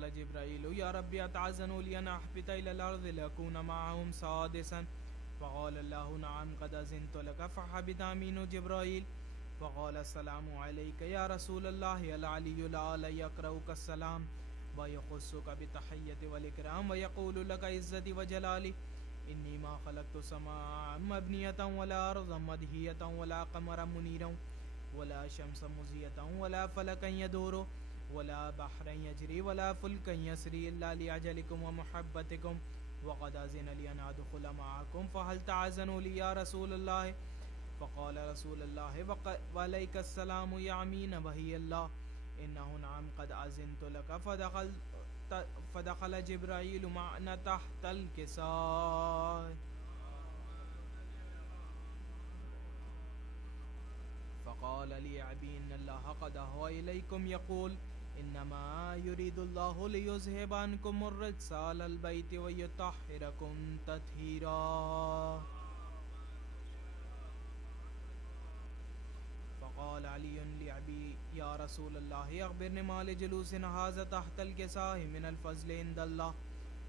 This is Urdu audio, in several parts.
فقال جبرائيل يا ربي أتعزن لي أن أحبط إلى الأرض لأكون معهم سادسا. فقال الله نعم قد أذنت لك. فحبط أمين جبرائيل فقال السلام عليك يا رسول الله العلي الأعلى يقرأك السلام ويخصك بالتحية والإكرام ويقول لك عزتي وجلالي إني ما خلقت سماء مبنية ولا أرضا مدهية ولا قمرا منيرا ولا شمس مزية ولا فلكا يدور ولا بحرا يجري ولا فلكا يسري إلا لأجلكم ومحبتكم وقد أذن لي أن أدخل معكم فهل تعزنوا لي يا رسول الله. فقال رسول الله وعليك السلام يا أمين وهي الله إنه نعم قد أذنت لك. فدخل جبرائيل معنا تحت الكساء فقال لي عبي إن الله قد أهوى إليكم يقول إنما يريد الله ليذهب عنكم الرجس أهل البيت ويطهركم تطهيرا. فقال علي لعبي يا رسول الله أخبرني ما لجلوسنا هذا تحت الكساء من الفضل عند الله.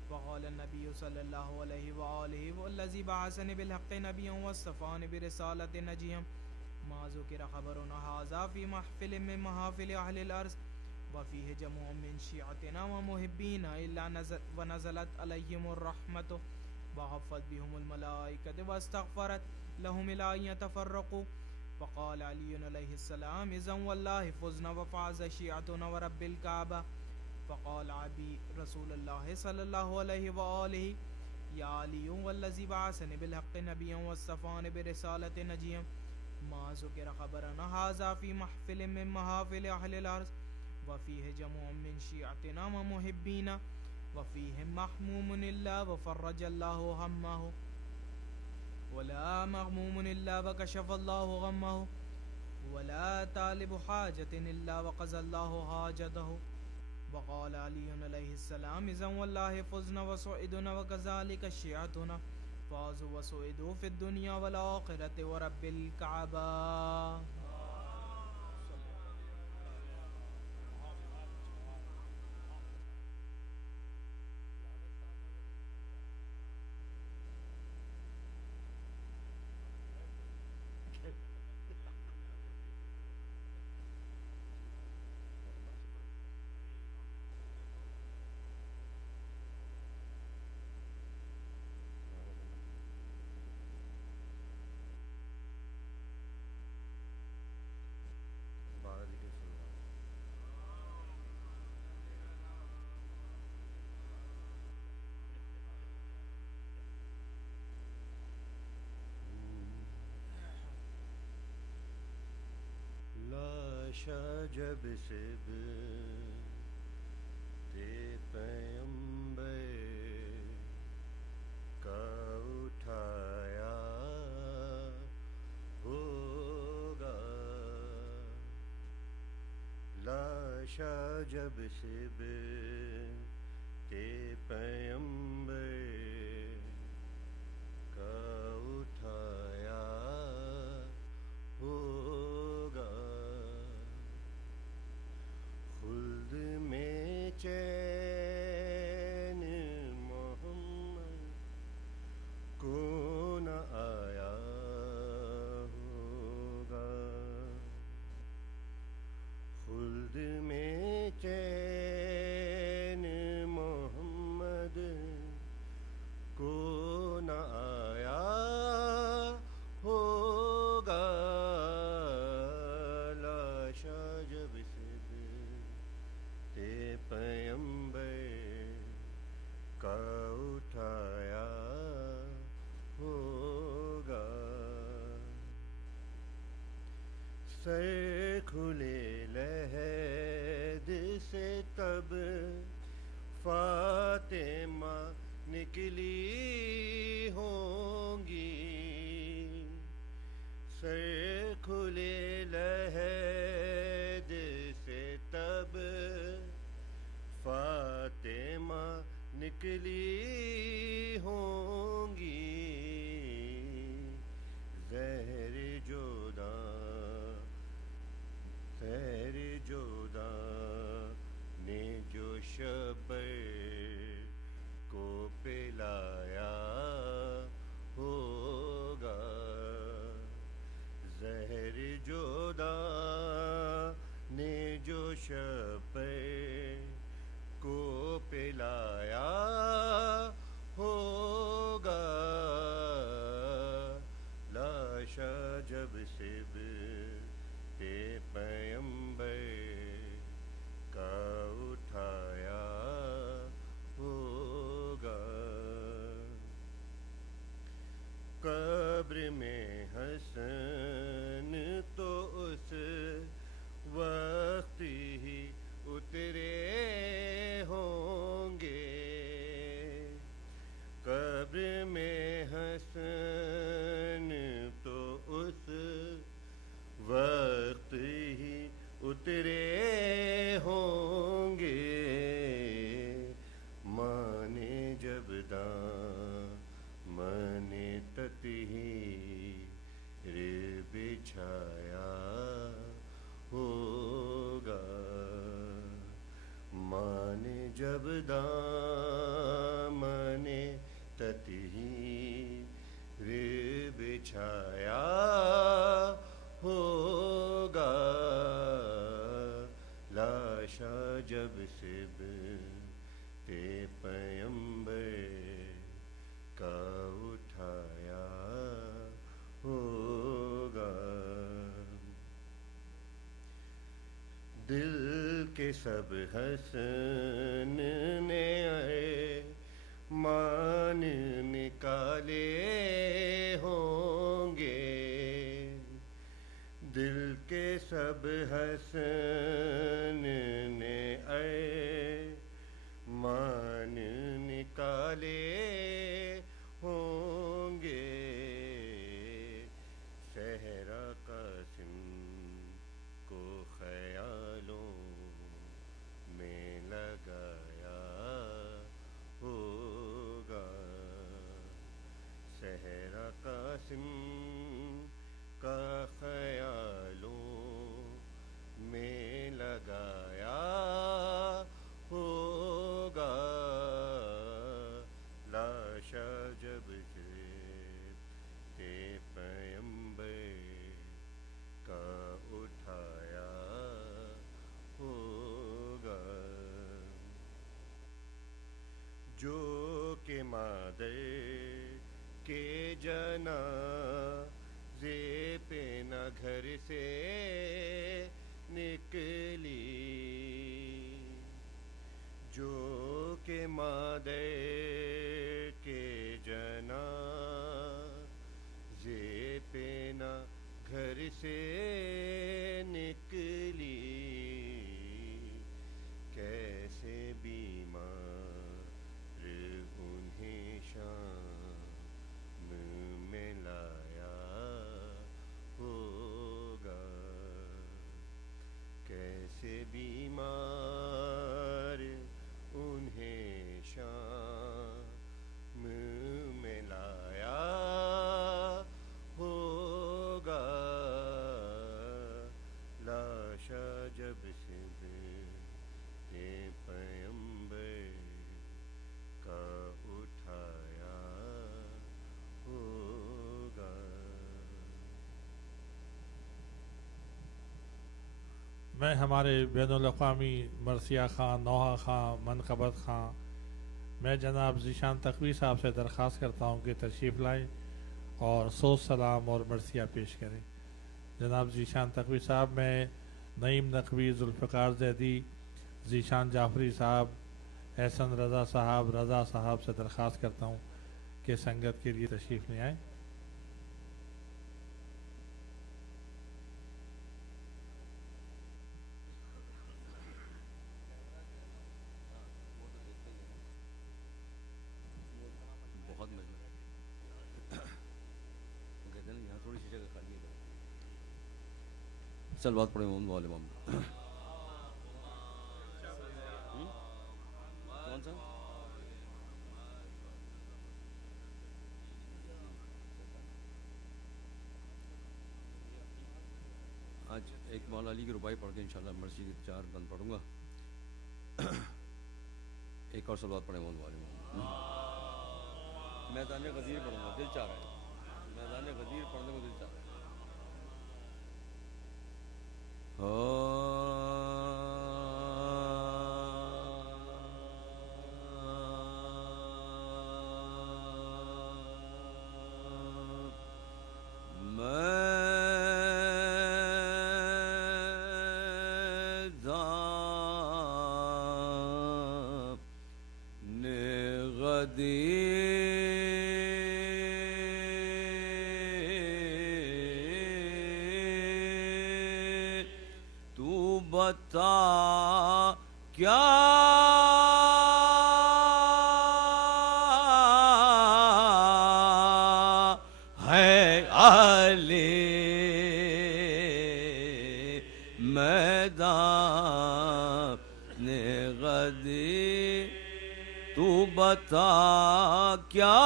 فقال النبي صلى الله عليه وآله والذي بعثني بالحق نبيا واصطفاني برسالة نجيا ما ذكر خبرنا هذا في محفل من محافل أهل الأرض وفيه جموع من شيعتنا ومحبينا إلا ونزلت عليهم الرحمة وحفت بهم الملائكة واستغفرت لهم إلى أن يتفرقوا. فقال علي عليه السلام إذن والله فزنا وفاز شيعتنا ورب الكعبة. فقال عبي رسول الله صلى الله عليه وآله يا علي والذي بعثني بالحق نبيا واصطفاني برسالة نجيا ما ذكر خبرنا هذا في محفل من محافل أهل الأرض وفيه جموع من شيعتنا ومحبينا وفيهم محموم إلا وفرج الله همه ولا مغموم إلا وكشف الله غمه ولا طالب حاجة إلا وقضى الله حاجته. وقال علي عليه السلام إذن والله فزنا وسعدنا وكذلك شيعتنا فازوا وسعدوا في الدنيا والآخرة ورب الكعبة. لاشا جب سے تے پیمبر کا اٹھایا ہوگا لاشا جب سے تے پیمبر کا اٹھایا ہوگا خلد میں چین محمد کو نہ آیا ہوگا خلد میں چین محمد کو نہ آیا ہوگا لاشا جب سے تے پیمبر کا اٹھایا ہوگا سر کھلے لحد سے تب فاطمہ نکلی ہوں گی سر کھلے لحد سے تب فاطمہ نکلی ہوں گی زہر جوداں نے جو شب جو شبر کو پلایا ہوگا، لاشا جب سب پیغمبر کا اٹھایا ہوگا، قبر میں حسن تو اس وقت ہی اترے ہوں گے، قبر میں حسن تو اس وقت ہی اترے ہوں گے، ماں نے جب دامن تطہیر بچھایا ہوگا، ماں نے جب دامن تطہیر بچھایا ہوگا، لاشا جب سب پیغمبر کا اٹھایا ہوگا، دل کے سب حسن نے مان نکالے ہوں گے، دل کے سب حسن نے مان نکالے ہوں گے، صحرا قاسم کو خیالوں میں لگایا ہوگا، صحرا قاسم کا خیالوں میں لگایا ہوگا، لاشا جب پیغمبر کا اٹھایا ہوگا، جو کہ مادر کے جنازے پہ نہ گھر سے نکلی، جو کہ مادر کے جنازے پہ نہ گھر سے نکلی، کیسے بیمار انہیں شام میں لایا ہوگا، کیسے بیمار انہیں شام میں لایا ہوگا، لاشا جب سب پیغمبر کا اٹھایا ہوگا۔ میں ہمارے بین الاقوامی مرثیہ خان، نوحہ خان، منقبت خان، میں جناب ذیشان تقوی صاحب سے درخواست کرتا ہوں کہ تشریف لائیں اور سوز سلام اور مرثیہ پیش کریں۔ جناب ذیشان تقوی صاحب، میں نعیم نقوی، ذوالفقار زیدی، ذیشان جعفری صاحب، احسن رضا صاحب، رضا صاحب سے درخواست کرتا ہوں کہ سنگت کے لیے تشریف لے آئیں۔ چل بات پڑے محمد والے امام کون سا آج ایک مولا علی کی ربائی پڑھ کے انشاءاللہ مرثی کی 4 بند پڑھوں گا، ایک اور صلوات پڑھیں محمد والے امام۔ میدان غدیر پڑھوں گا، دل چاہ رہا ہے، میدان غدیر پڑھنے کو دل چاہ رہا ہے۔ تو بتا کیا ہے علی میدان غدیر، تو بتا کیا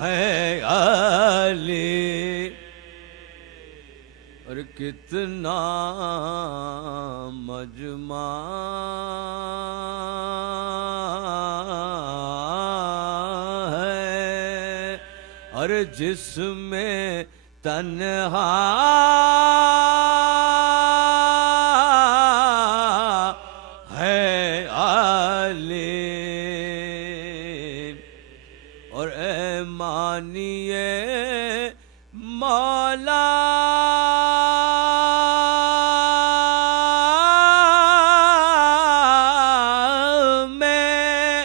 ہے علی، اور کتنا مجمع ہے، اور جس میں تنہا ہے علی، اور اے مانیے مولا میں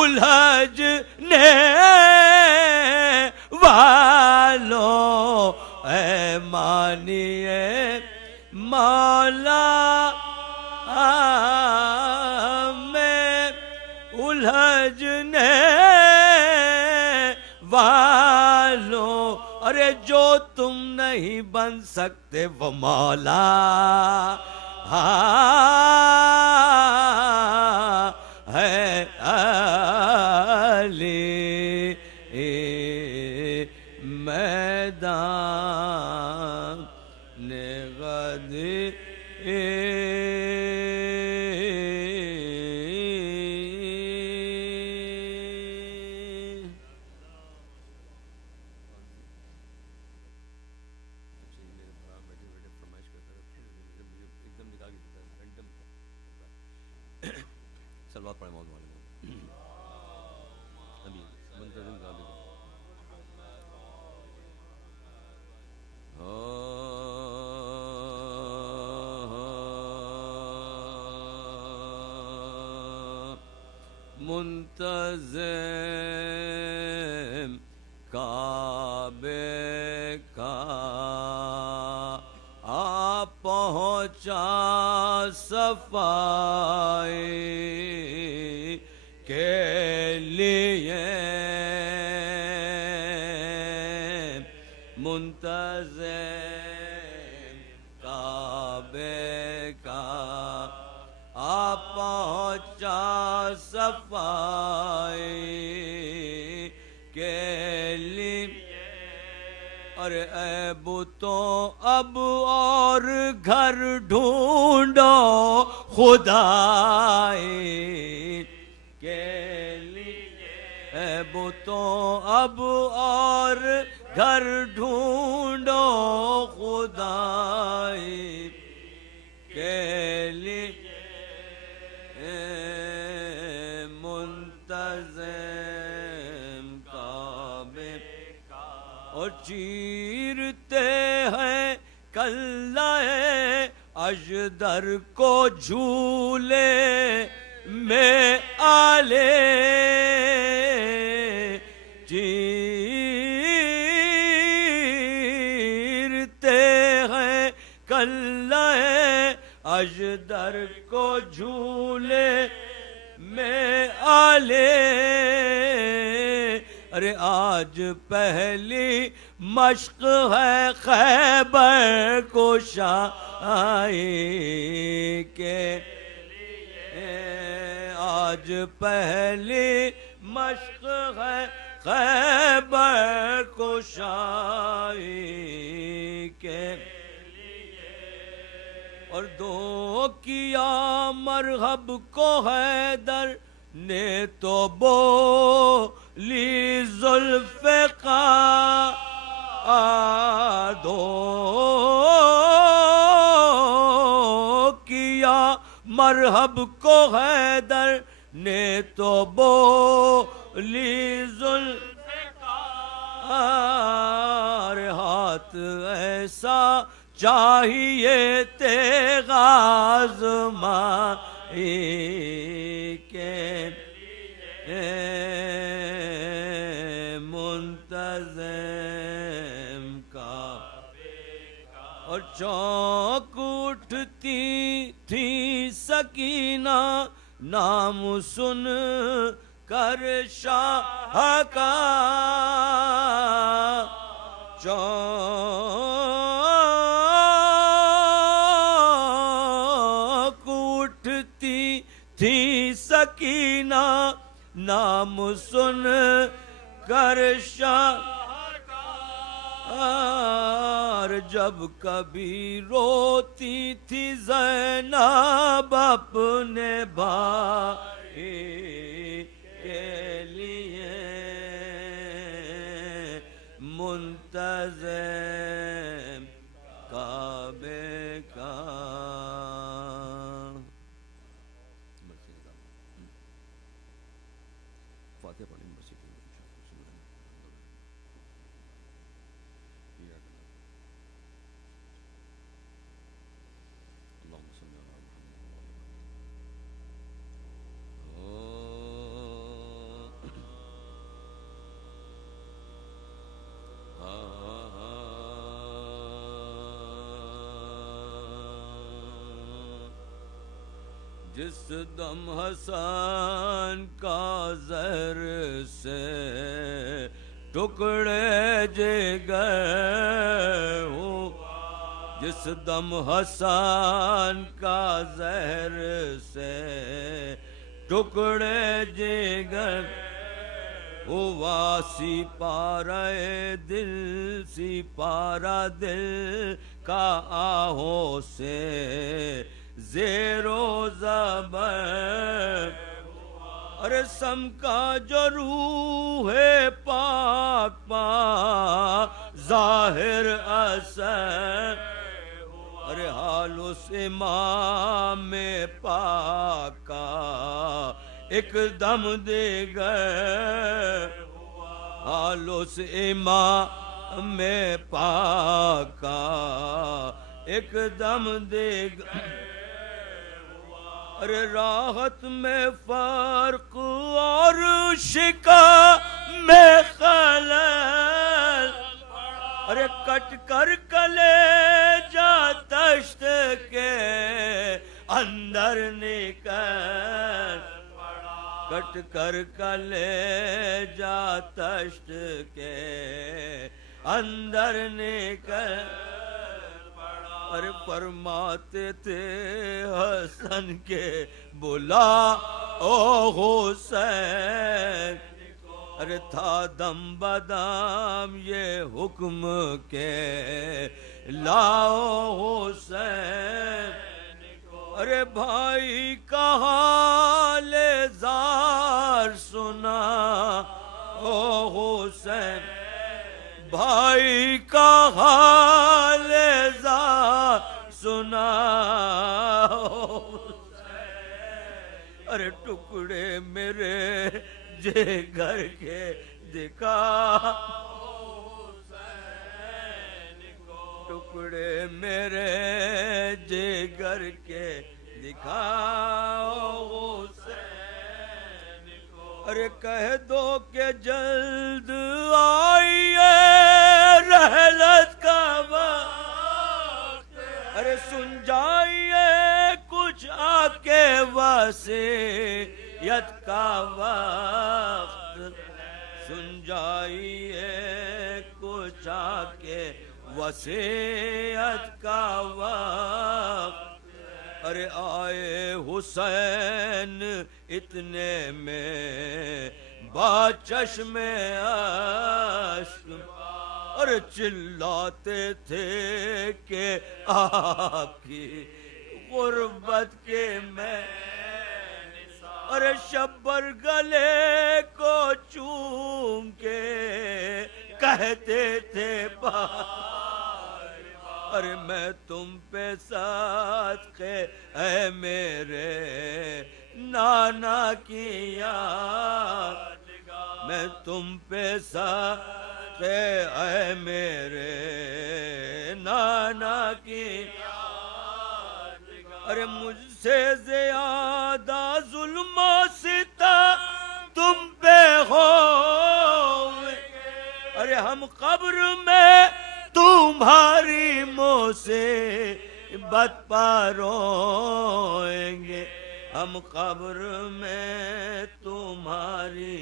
الجھنے والوں، اے مانیے مولا میں الجھنے والوں، ارے جو تم نہیں بن سکتے وہ مولا ہے علی میدان غدیر۔ سلوات پڑھیں مولانا امین منتظم ثابت منتظم کعبے کا آ پہنچا صفائی کے لیے، منتظم کعبے کا آ پہنچا صفائی کے لیے، اور اے بتوں اب اور گھر ڈھونڈو خدائی کے لیے، اے بتوں اب اور گھر ڈھونڈو خدائی کے لیے، منتظم کعبے اور چیرتے ہیں کلہ اژدر کو جھولے میں آلے، چیرتے ہیں کلہ اژدر کو جھولے میں آلے، ارے آج پہلی مشق ہے خیبر کشائی کے لیے، آج پہلی مشق ہے خیبر کشائی کے لیے، اور دو کیا مرحب کو حیدر نے تو بولی ذوالفقار، دو کیا مرحب کو حیدر نے تو بولی ذوالفقار، ہاتھ ایسا چاہیے تیغ آزمائے کے منتظم کا اور چونک اٹھتی تھی سکینہ نام سن کر شاہ کا چونک اٹھتی تھی سکینہ نام سن کر شاہ جب کبھی روتی تھی زینب اپنے بھائی کے لیے منتظم کعبے کا فاتحہ پڑھیں مسجد میں جس دم حسن کا زہر سے ٹکڑے جگر ہوں جس دم حسن کا زہر سے ٹکڑے جگر ہوا سی پارا دل کا آہوں سے زیر و زبر ارے سم کا جو روح پاک ظاہر اثر ارے حال اس امام پاک کا ایک دم دیگر حال اس امام پاک کا ایک دم دیگر ارے راحت میں فرق اور شکا میں خلل ارے کٹ کر کلیجہ تشت کے اندر نکل کٹ کر کلیجہ تشت کے اندر نکل ارے فرماتے تھے حسن کے بلا او حسین ارے تھا دم بدام یہ حکم کے لاؤ حسین ارے بھائی کا حال زار سنا او حسین بھائی کا حال زار سنا ارے ٹکڑے میرے جگر کے دکھا ٹکڑے میرے جگر کے دکھاؤ ارے کہہ دو کہ جلد آئیے رحلت کا وقت ارے سن جائیے کچھ آ کے وصیت کا وقت سن جائیے کچھ آ کے وصیت کا وقت ارے آئے حسین اتنے میں با چشم اشک ارے چلاتے تھے کہ آپ کی غربت کے میں ارے شبر گلے کو چوم کے کہتے تھے ارے میں تم پہ صدقے اے میرے نانا کی یاد میں تم پہ صدقے اے میرے نانا کی ارے مجھ سے زیادہ ظلم و ستم تم پہ ہوئے، ارے ہم قبر میں تمہاری مصیبت پر روئیں گے، ہم قبر میں تمہاری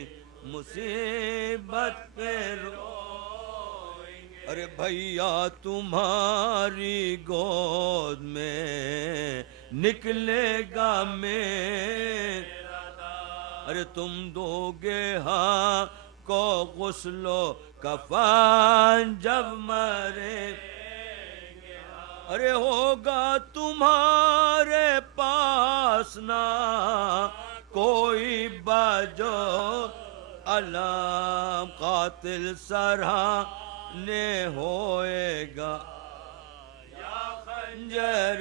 مصیبت پہ روئیں گے، ارے بھیا تمہاری گود میں نکلے گا میرا داغ، ارے تم دو گے ہاں کو غسل و کفن جب مرے، ارے ہوگا تمہارے پاس نہ کوئی بجو علم، قاتل سرہانے ہوئے گا یا خنجر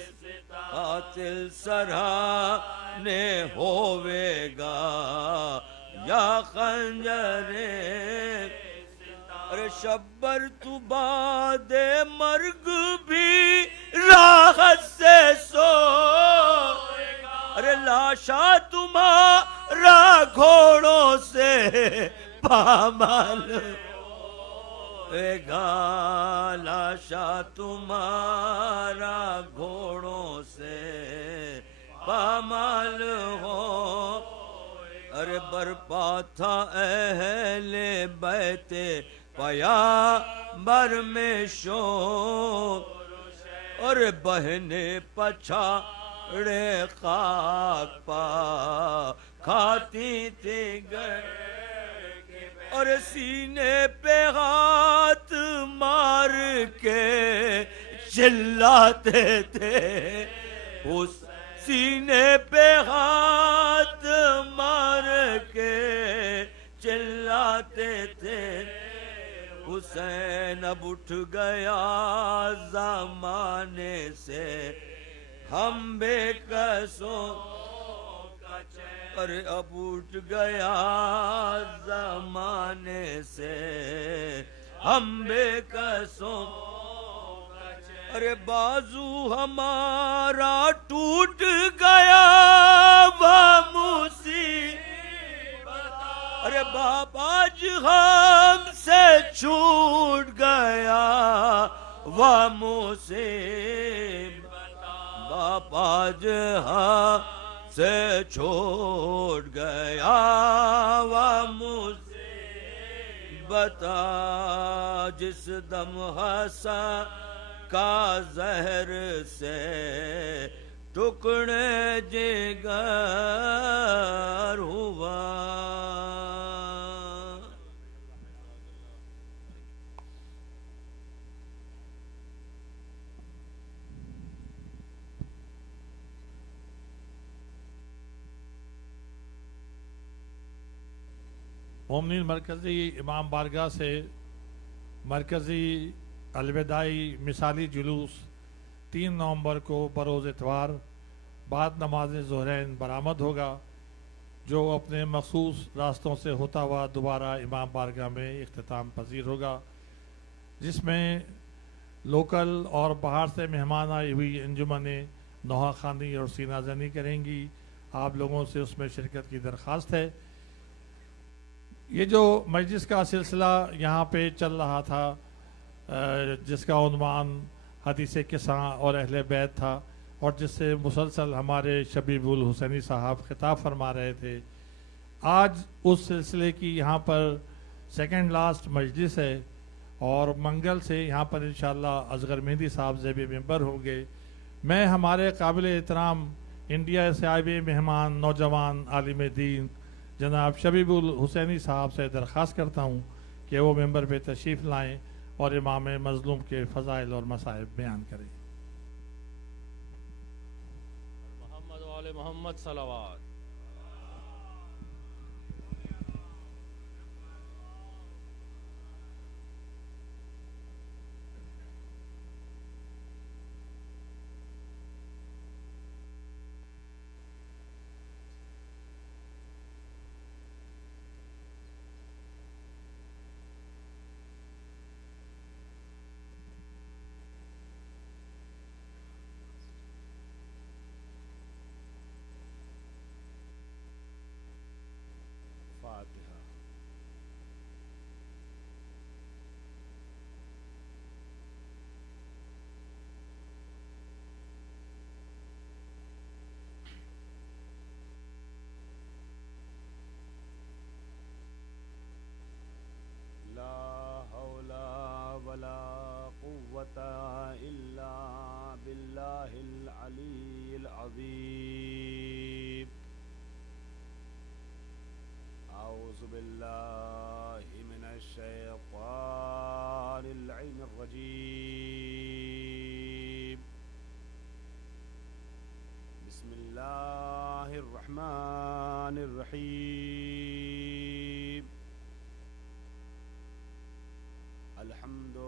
ستم، قاتل سرہانے ہوئے گا یا خنجر ستم، ارے شبر تو بعد مرگ بھی راحت سے سوئے گا، ارے لاشا تمہارا گھوڑوں سے پامال ہوئے گا، لاشا تمہارا گھوڑوں سے پامال ہو، ارے برپا تھا اہل بیت پیامبر میں شور، اور بہنیں پچھاڑے خاک پا کھاتی تھی گر، اور سینے پہ ہاتھ مار کے چلاتے تھے، اس سینے پہ ہاتھ مار کے چلاتے تھے، حسین اب اٹھ گیا زمانے سے ہم بے قصوں کا چین، ارے اب اٹھ گیا زمانے سے ہم بے قصوں کا چین، ارے بازو ہمارا ٹوٹ گیا وہ مصیبت، ارے باپ آج ہم سے چھوٹ گیا وہ مصیبت، باپ آج ہم سے چھوٹ گیا وہ مصیبت، جس دم حسن کا زہر سے ٹکڑے جگر ہوا۔ مومنین مرکزی امام بارگاہ سے مرکزی الوداعی مثالی جلوس 3 نومبر کو بروز اتوار بعد نماز ظہرین برآمد ہوگا، جو اپنے مخصوص راستوں سے ہوتا ہوا دوبارہ امام بارگاہ میں اختتام پذیر ہوگا، جس میں لوکل اور باہر سے مہمان آئی ہوئی انجمنیں نوحہ خوانی اور سینہ زنی کریں گی۔ آپ لوگوں سے اس میں شرکت کی درخواست ہے۔ یہ جو مجلس کا سلسلہ یہاں پہ چل رہا تھا، جس کا عنوان حدیث قصہ اور اہل بیت تھا، اور جس سے مسلسل ہمارے شبیب الحسینی صاحب خطاب فرما رہے تھے، آج اس سلسلے کی یہاں پر سیکنڈ لاسٹ مجلس ہے، اور منگل سے یہاں پر انشاءاللہ اصغر مہدی صاحب زیب ممبر ہوں گے۔ میں ہمارے قابل احترام انڈیا سے آئے ہوئے مہمان نوجوان عالم دین جناب شبیب الحسینی صاحب سے درخواست کرتا ہوں کہ وہ ممبر پہ تشریف لائیں اور امام مظلوم کے فضائل اور مصائب بیان کریں۔ محمد وآل محمد صلوات۔ الرجيم بسم الله الرحمن الرحيم الحمد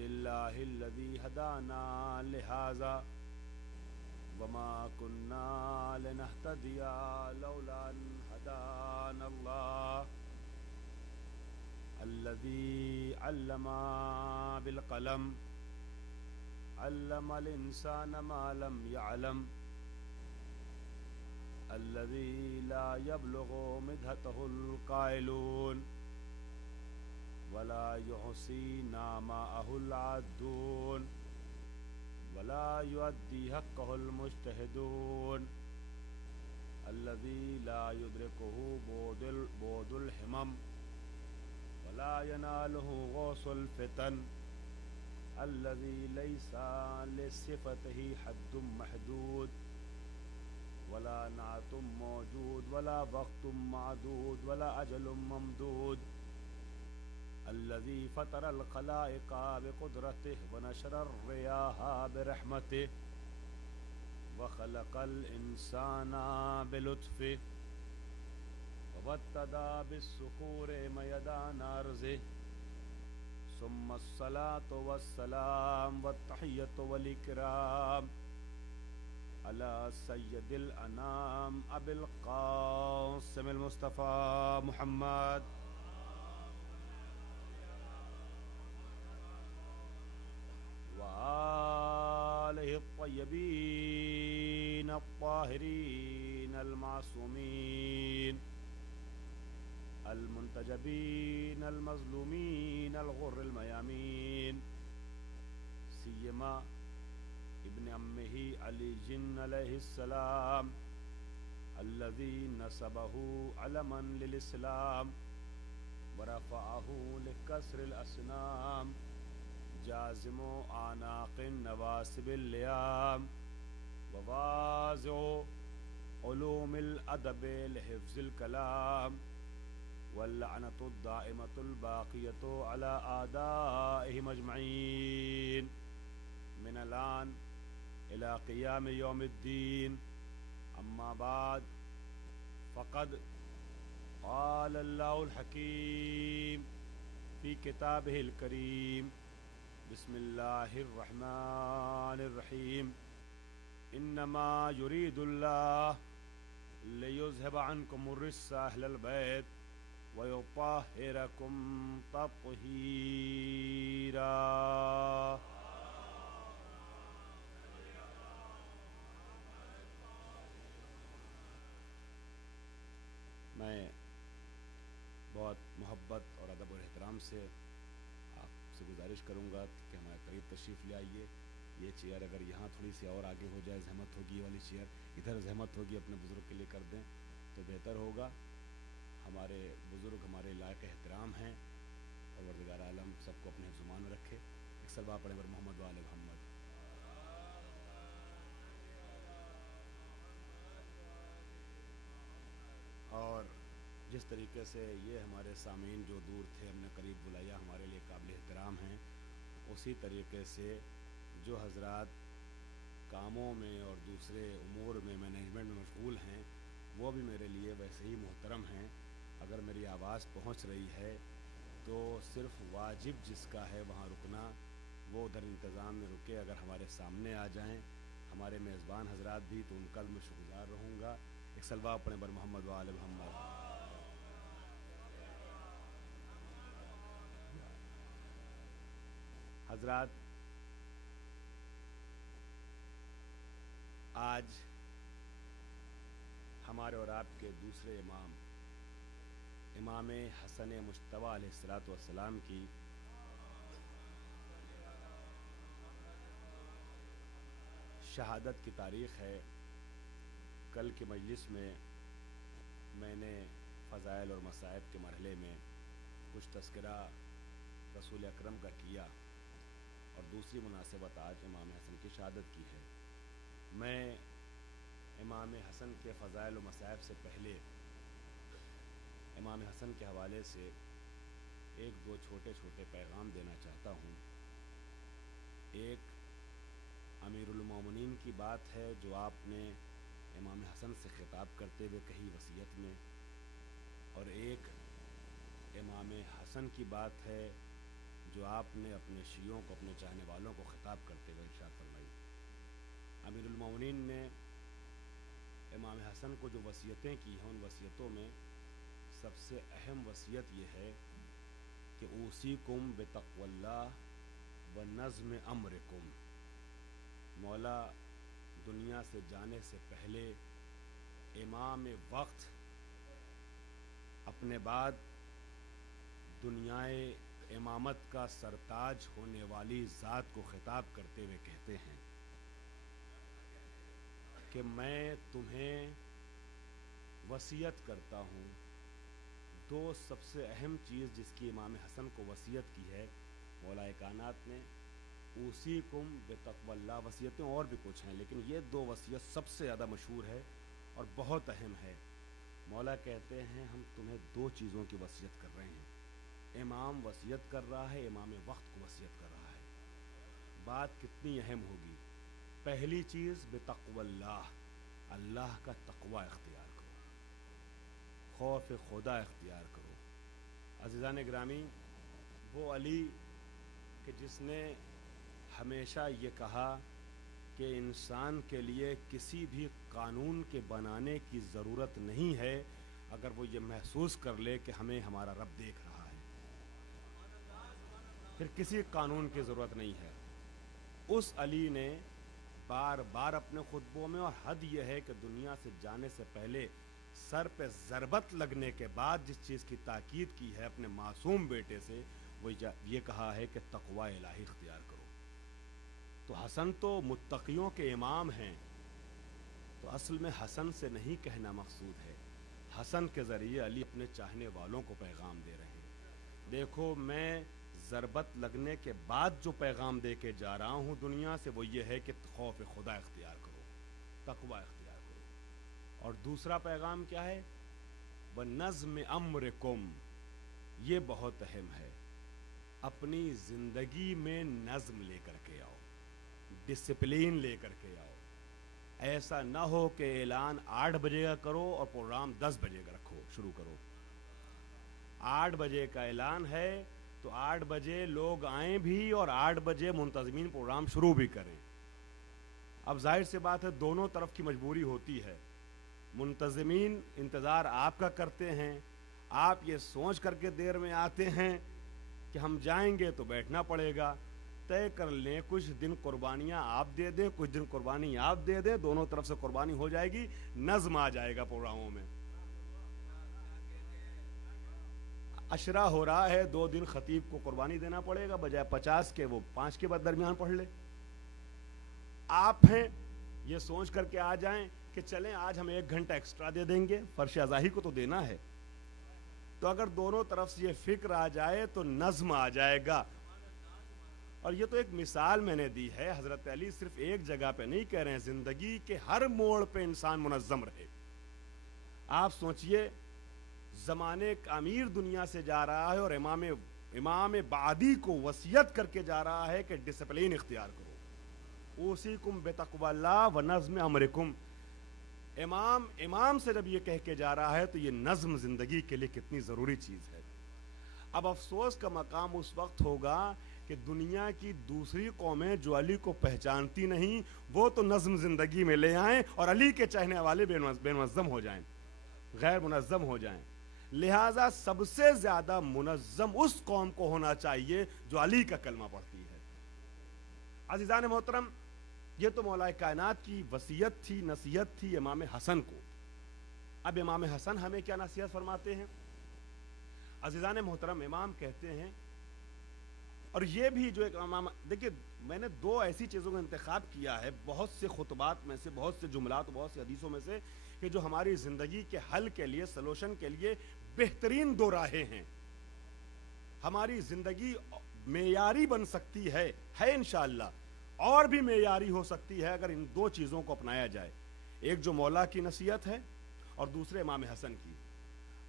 لله الذي هدانا لهذا وما كنا لنهتدي لولا أن هدانا الله الذي علم بالقلم علم الإنسان ما لم يعلم الذي لا يبلغ مدحته القائلون ولا يحصي نعماءه العادون ولا يؤدي حقه المجتهدون الذي لا يدركه بعد الهمم ولا يناله غوص الفتن الذي ليس لصفته حد محدود ولا نعت موجود ولا وقت معدود ولا أجل ممدود الذي فطر الخلائق بقدرته ونشر الرياح برحمته وخلق الإنسان بلطفه وابتدى بالسكور ميدان أرضه ثم الصلاة والسلام والتحية والإكرام على سيد الأنام أبي القاسم المصطفى محمد وآله الطيبين الطاهرين المعصومين المنتجبين المظلومين الغر الميامين سيما ابن عمه علي عليه السلام الذي نسبه علما للإسلام ورفعه لكسر الأصنام جازم أعناق النواسب الليام ووازع علوم الأدب لحفظ الكلام واللعنة الدائمة الباقية على أعدائهم أجمعين من الآن إلى قيام يوم الدين أما بعد فقد قال الله الحكيم في كتابه الكريم بسم الله الرحمن الرحيم إنما يريد الله ليذهب عنكم الرجس أهل البيت ويطهركم تطهيرا. میں بہت محبت اور ادب اور احترام سے آپ سے گزارش کروں گا کہ ہمارے قریب تشریف لے آئیے. یہ چیئر اگر یہاں تھوڑی سی اور آگے ہو جائے, زحمت ہوگی, یہ والی چیئر ادھر زحمت ہوگی, اپنے بزرگ کے لیے کر دیں تو بہتر ہوگا. ہمارے بزرگ ہمارے لائق احترام ہیں, پروردگار عالم سب کو اپنے زمان میں رکھے. ایک سلوات پڑھیں بر محمد و آل محمد. اور جس طریقے سے یہ ہمارے سامعین جو دور تھے ہم نے قریب بلایا, ہمارے لیے قابل احترام ہیں, اسی طریقے سے جو حضرات کاموں میں اور دوسرے امور میں مینجمنٹ میں مشغول ہیں وہ بھی میرے لیے ویسے ہی محترم ہیں. اگر میری آواز پہنچ رہی ہے تو صرف واجب جس کا ہے وہاں رکنا, وہ ادھر انتظام میں رکے. اگر ہمارے سامنے آ جائیں ہمارے میزبان حضرات بھی تو ان کا بھی میں شکر گزار رہوں گا. ایک سلوات پڑھیں بر محمد و آل محمد. حضرات, آج ہمارے اور آپ کے دوسرے امام حسن مجتبی علیہ الصلوۃ والسلام کی شہادت کی تاریخ ہے. کل کی مجلس میں میں نے فضائل اور مصائب کے مرحلے میں کچھ تذکرہ رسول اکرم کا کیا اور دوسری مناسبت آج امام حسن کی شہادت کی ہے. میں امام حسن کے فضائل و مصائب سے پہلے امام حسن کے حوالے سے ایک دو چھوٹے چھوٹے پیغام دینا چاہتا ہوں. ایک امیرالمومنین کی بات ہے جو آپ نے امام حسن سے خطاب کرتے ہوئے کہی وصیت میں، اور ایک امام حسن کی بات ہے جو آپ نے اپنے شیعوں کو، اپنے چاہنے والوں کو خطاب کرتے ہوئے ارشاد فرمائی۔ امیرالمومنین نے امام حسن کو جو وصیتیں کی ہیں، ان وصیتوں میں سب سے اہم وصیت یہ ہے کہ اوصیکم بتقوی اللہ و نظم امرکم، مولا دنیا سے جانے سے پہلے امام وقت اپنے بعد دنیائے امامت کا سرتاج ہونے والی ذات کو خطاب کرتے ہوئے کہتے ہیں کہ میں تمہیں وصیت کرتا ہوں، دو سب سے اہم چیز جس کی امام حسن کو وصیت کی ہے مولا کائنات نے، اوصیکم بتقوی اللہ، وصیتیں اور بھی کچھ ہیں لیکن یہ دو وصیت سب سے زیادہ مشہور ہے اور بہت اہم ہے۔ مولا کہتے ہیں ہم تمہیں دو چیزوں کی وصیت کر رہے ہیں، امام وصیت کر رہا ہے، امام وقت کو وصیت کر رہا ہے۔ بات کتنی اہم ہوگی؟ پہلی چیز بتقوی اللہ، اللہ کا تقوی اختیار کرو، خوف خدا اختیار کرو۔ عزیزان گرامی، وہ علی کہ جس نے ہمیشہ یہ کہا کہ انسان کے لیے کسی بھی قانون کے بنانے کی ضرورت نہیں ہے اگر وہ یہ محسوس کر لے کہ ہمیں ہمارا رب دیکھ رہا ہے، پھر کسی قانون کی ضرورت نہیں ہے۔ اس علی نے بار بار اپنے خطبوں میں، اور حد یہ ہے کہ دنیا سے جانے سے پہلے سر پہ ضربت لگنے کے بعد جس چیز کی تاکید کی ہے اپنے معصوم بیٹے سے، وہ یہ کہا ہے کہ تقوی الہی اختیار کرو۔ تو حسن تو متقیوں کے امام ہیں، تو اصل میں حسن سے نہیں کہنا مقصود ہے، حسن کے ذریعے علی اپنے چاہنے والوں کو پیغام دے رہے ہیں۔ دیکھو میں ضربت لگنے کے بعد جو پیغام دے کے جا رہا ہوں دنیا سے، وہ یہ ہے کہ خوف خدا اختیار کرو، تقوی اختیار کرو۔ اور دوسرا پیغام کیا ہے؟ وَنَظْمِ أَمْرِكُمْ، یہ بہت اہم ہے، اپنی زندگی میں نظم لے کر کے آؤ، ڈسپلین لے کر کے آؤ۔ ایسا نہ ہو کہ اعلان 8 بجے کا کرو اور پروگرام 10 بجے کا رکھو، شروع کرو۔ 8 بجے کا اعلان ہے تو 8 بجے لوگ آئیں بھی اور 8 بجے منتظمین پروگرام شروع بھی کریں۔ اب ظاہر سی بات ہے دونوں طرف کی مجبوری ہوتی ہے، منتظمین انتظار آپ کا کرتے ہیں، آپ یہ سوچ کر کے دیر میں آتے ہیں کہ ہم جائیں گے تو بیٹھنا پڑے گا، طے کر لیں کچھ دن قربانیاں آپ دے دیں، کچھ دن قربانی آپ دے دیں، دونوں طرف سے قربانی ہو جائے گی، نظم آ جائے گا پروگراموں میں۔ عشرہ ہو رہا ہے، 2 دن خطیب کو قربانی دینا پڑے گا، بجائے 50 کے وہ 5 کے بعد درمیان پڑھ لے۔ آپ ہیں یہ سوچ کر کے آ جائیں کہ چلیں آج ہم 1 گھنٹہ ایکسٹرا دے دیں گے، فرش ازاہی کو تو دینا ہے۔ تو اگر دونوں طرف سے یہ فکر آ جائے تو نظم آ جائے گا۔ اور یہ تو ایک مثال میں نے دی ہے، حضرت علی صرف ایک جگہ پہ نہیں کہہ رہے ہیں، زندگی کے ہر موڑ پہ انسان منظم رہے۔ آپ سوچئے زمانے کا امیر دنیا سے جا رہا ہے اور امام بعدی کو وصیت کر کے جا رہا ہے کہ ڈسپلین اختیار کرو، اوصیکم بتقوی اللہ و نظم امرکم۔ امام سے جب یہ کہہ کے جا رہا ہے تو یہ نظم زندگی کے لیے کتنی ضروری چیز ہے۔ اب افسوس کا مقام اس وقت ہوگا کہ دنیا کی دوسری قومیں جو علی کو پہچانتی نہیں وہ تو نظم زندگی میں لے آئیں اور علی کے چاہنے والے بے منظم ہو جائیں، غیر منظم ہو جائیں۔ لہٰذا سب سے زیادہ منظم اس قوم کو ہونا چاہیے جو علی کا کلمہ پڑھتی ہے۔ عزیزان محترم، یہ تو مولا کائنات کی وصیت تھی، نصیحت تھی امام حسن کو۔ اب امام حسن ہمیں کیا نصیحت فرماتے ہیں؟ عزیزان محترم، امام کہتے ہیں، اور یہ بھی جو ایک امام، دیکھیے میں نے 2 ایسی چیزوں کا انتخاب کیا ہے بہت سے خطبات میں سے، بہت سے جملات، بہت سے حدیثوں میں سے، کہ جو ہماری زندگی کے حل کے لیے، سلوشن کے لیے بہترین 2 راہیں ہیں۔ ہماری زندگی معیاری بن سکتی ہے انشاءاللہ، اور بھی معیاری ہو سکتی ہے اگر ان 2 چیزوں کو اپنایا جائے، ایک جو مولا کی نصیحت ہے اور دوسرے امام حسن کی۔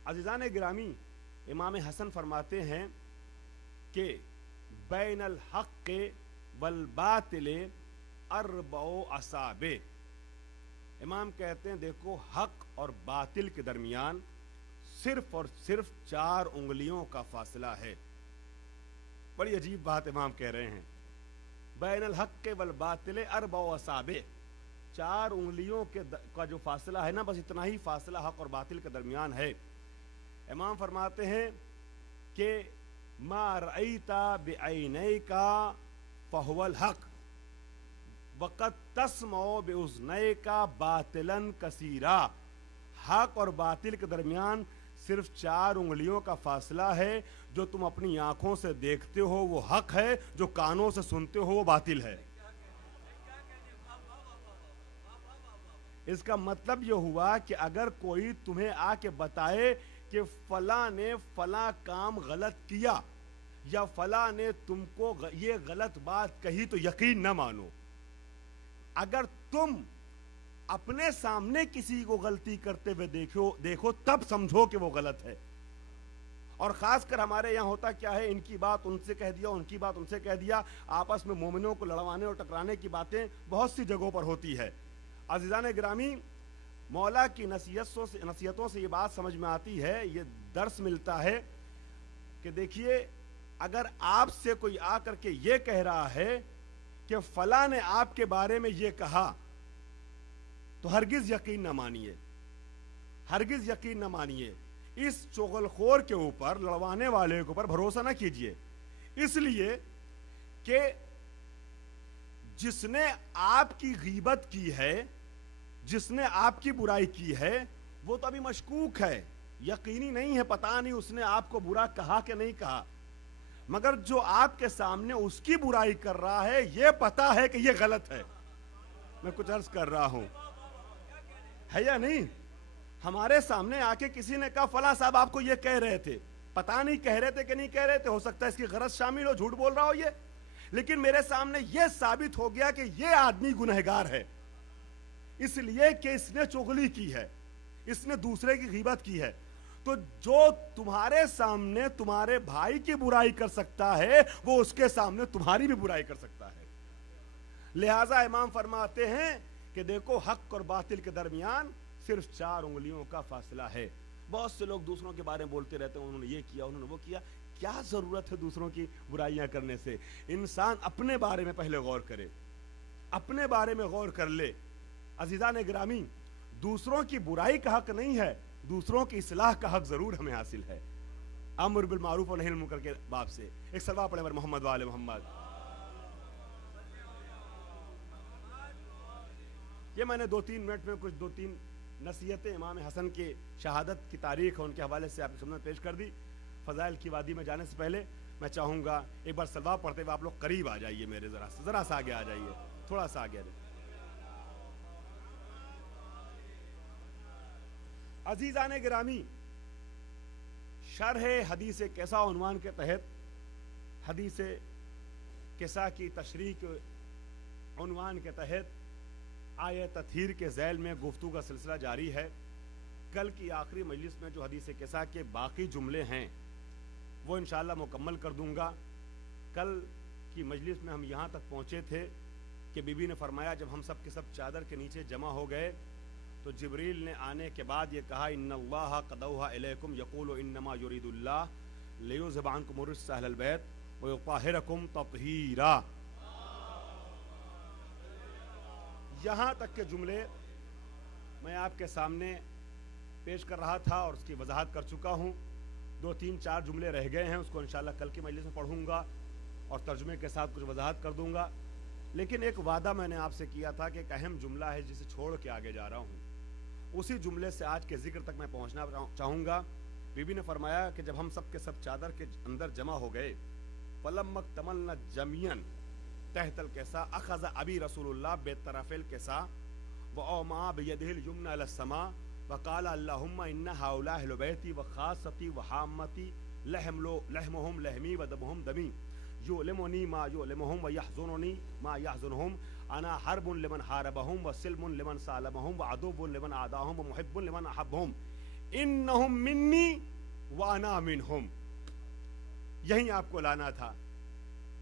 عزیزان گرامی، امام حسن فرماتے ہیں کہ بین الحق والباطل اربع اصابع. امام کہتے ہیں دیکھو حق اور باطل کے درمیان صرف اور صرف 4 انگلیوں کا فاصلہ ہے. بڑی عجیب بات امام کہہ رہے ہیں. بین الحق والباطل اربع اصابع، 4 انگلیوں کا جو فاصلہ ہے نا، بس اتنا ہی فاصلہ حق اور باطل کے درمیان ہے. امام فرماتے ہیں کہ ما رأیت بعینیک فہو الحق وقد تسمع باذنیک باطلا کثیرا. حق اور باطل کے درمیان صرف 4 انگلیوں کا فاصلہ ہے. جو تم اپنی آنکھوں سے دیکھتے ہو وہ حق ہے، جو کانوں سے سنتے ہو وہ باطل ہے. اس کا مطلب یہ ہوا کہ اگر کوئی تمہیں آ کے بتائے کہ فلاں نے فلاں کام غلط کیا یا فلاں نے تم کو یہ غلط بات کہی تو یقین نہ مانو. اگر تم اپنے سامنے کسی کو غلطی کرتے ہوئے دیکھو تب سمجھو کہ وہ غلط ہے. اور خاص کر ہمارے یہاں ہوتا کیا ہے، ان کی بات ان سے کہہ دیا، ان کی بات ان سے کہہ دیا. آپس میں مومنوں کو لڑوانے اور ٹکرانے کی باتیں بہت سی جگہوں پر ہوتی ہے. عزیزان گرامی، مولا کی نصیحتوں سے یہ بات سمجھ میں آتی ہے، یہ درس ملتا ہے کہ دیکھیے اگر آپ سے کوئی آ کر کے یہ کہہ رہا ہے کہ فلاں نے آپ کے بارے میں یہ کہا تو ہرگز یقین نہ مانیے، ہرگز یقین نہ مانیے. اس چغل خور کے اوپر، لڑوانے والے کے اوپر بھروسہ نہ کیجیے، اس لیے کہ جس نے آپ کی غیبت کی ہے، جس نے آپ کی برائی کی ہے، وہ تو ابھی مشکوک ہے، یقینی نہیں ہے، پتہ نہیں اس نے آپ کو برا کہا کہ نہیں کہا. مگر جو آپ کے سامنے اس کی برائی کر رہا ہے یہ پتہ ہے کہ یہ غلط ہے. میں کچھ عرض کر رہا ہوں، ہے یا نہیں؟ ہمارے سامنے آ کے کسی نے کہا فلاں صاحب آپ کو یہ کہہ رہے تھے، پتہ نہیں کہہ رہے تھے کہ نہیں کہہ رہے تھے، ہو سکتا ہے اس کی غرض شامل ہو، جھوٹ بول رہا ہو یہ، لیکن میرے سامنے یہ ثابت ہو گیا کہ یہ آدمی گنہگار ہے، اس لیے کہ اس نے چغلی کی ہے، اس نے دوسرے کی غیبت کی ہے. تو جو تمہارے سامنے تمہارے بھائی کی برائی کر سکتا ہے وہ اس کے سامنے تمہاری بھی برائی کر سکتا ہے. لہٰذا امام فرماتے ہیں کہ دیکھو حق اور باطل کے درمیان صرف 4 انگلیوں کا فاصلہ ہے. بہت سے لوگ دوسروں کے بارے میں بولتے رہتے ہیں، انہوں نے یہ کیا، انہوں نے وہ کیا. کیا ضرورت ہے دوسروں کی برائیاں کرنے سے؟ انسان اپنے بارے میں پہلے غور کرے، اپنے بارے میں غور کر لے. عزیزان گرامی، دوسروں کی برائی کا حق نہیں ہے، دوسروں کی اصلاح کا حق ضرور ہمیں حاصل ہے. امر بالمعروف و نہی عن المنکر کے باب سے ایک صلوات پڑھیں بر محمد وآل محمد. یہ میں نے 2-3 منٹ میں کچھ 2-3 نصیحتیں امام حسن کی شہادت کی تاریخ اور ان کے حوالے سے آپ کی خدمت میں پیش کر دی. فضائل کی وادی میں جانے سے پہلے میں چاہوں گا ایک بار صلوات پڑھتے ہوئے آپ لوگ قریب آ جائیے، میرے ذرا سا آگے آ جائیے، تھوڑا سا آگے آ جائیے. عزیزان گرامی، شرح حدیث کیسا عنوان کے تحت، حدیث کیسا کی تشریح کے عنوان کے تحت آیت تطہیر کے ذیل میں گفتگو کا سلسلہ جاری ہے. کل کی آخری مجلس میں جو حدیث کیسا کے باقی جملے ہیں وہ انشاءاللہ مکمل کر دوں گا. کل کی مجلس میں ہم یہاں تک پہنچے تھے کہ بی بی نے فرمایا جب ہم سب کے سب چادر کے نیچے جمع ہو گئے تو جبریل نے آنے کے بعد یہ کہا ان اللہ قد اوحی الیکم یقول انما یرید اللہ لیذهب عنکم الرجس اہل البیت ویطہرکم تطہیرا. یہاں تک کے جملے میں آپ کے سامنے پیش کر رہا تھا اور اس کی وضاحت کر چکا ہوں. 2-3-4 جملے رہ گئے ہیں، اس کو انشاءاللہ کل کی مجلس میں پڑھوں گا اور ترجمے کے ساتھ کچھ وضاحت کر دوں گا. لیکن ایک وعدہ میں نے آپ سے کیا تھا کہ ایک اہم جملہ ہے جسے چھوڑ کے آگے جا رہا ہوں، اسی جملے سے آج کے ذکر تک میں پہنچنا چاہوں گا. بی بی نے فرمایا کہ جب ہم سب کے سب چادر کے اندر جمع ہو گئے فلما اکتملنا جميعا تحت الکسا اخذ ابی رسول اللہ بطرف الکسا واومع بيده اليمنى الى السماء وقال اللهم ان هؤلاء اهل بيتي وخاصتي وحامتي لحمهم لحمي ودمهم دمي يؤلمني ما يؤلمهم ويحزنني ما يحزنهم انا حرب لمن حاربهم وسلم لمن سالمهم وعدو لمن عاداهم ومحب لمن احبهم انهم مني وانا منهم. یہیں آپ کو لانا تھا.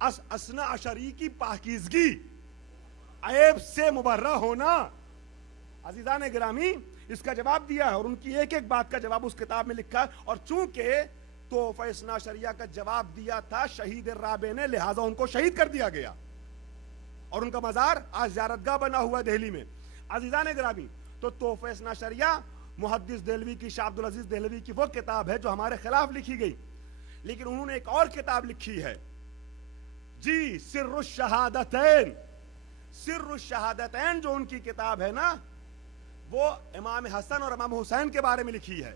اسنا عشری کی پاکیزگی، عیب سے مبرہ ہونا. عزیزان گرامی اس کا جواب دیا ہے اور ان کی ایک ایک بات کا جواب اس کتاب میں لکھا ہے. اور چونکہ تحفہ اثنا عشریہ کا جواب دیا تھا شہید رابع نے، لہٰذا ان کو شہید کر دیا گیا اور ان کا مزار آج زیارتگاہ بنا ہوا دہلی میں. عزیزان گرامی تو تحفہ اثنا عشریہ محدث دہلوی کی، شاہ عبدالعزیز دہلوی کی وہ کتاب ہے جو ہمارے خلاف لکھی گئی. لیکن انہوں نے ایک اور کتاب لکھی ہے جی، سر الشہادتین. سر الشہادتین جو ان کی کتاب ہے نا، وہ امام حسن اور امام حسین کے بارے میں لکھی ہے.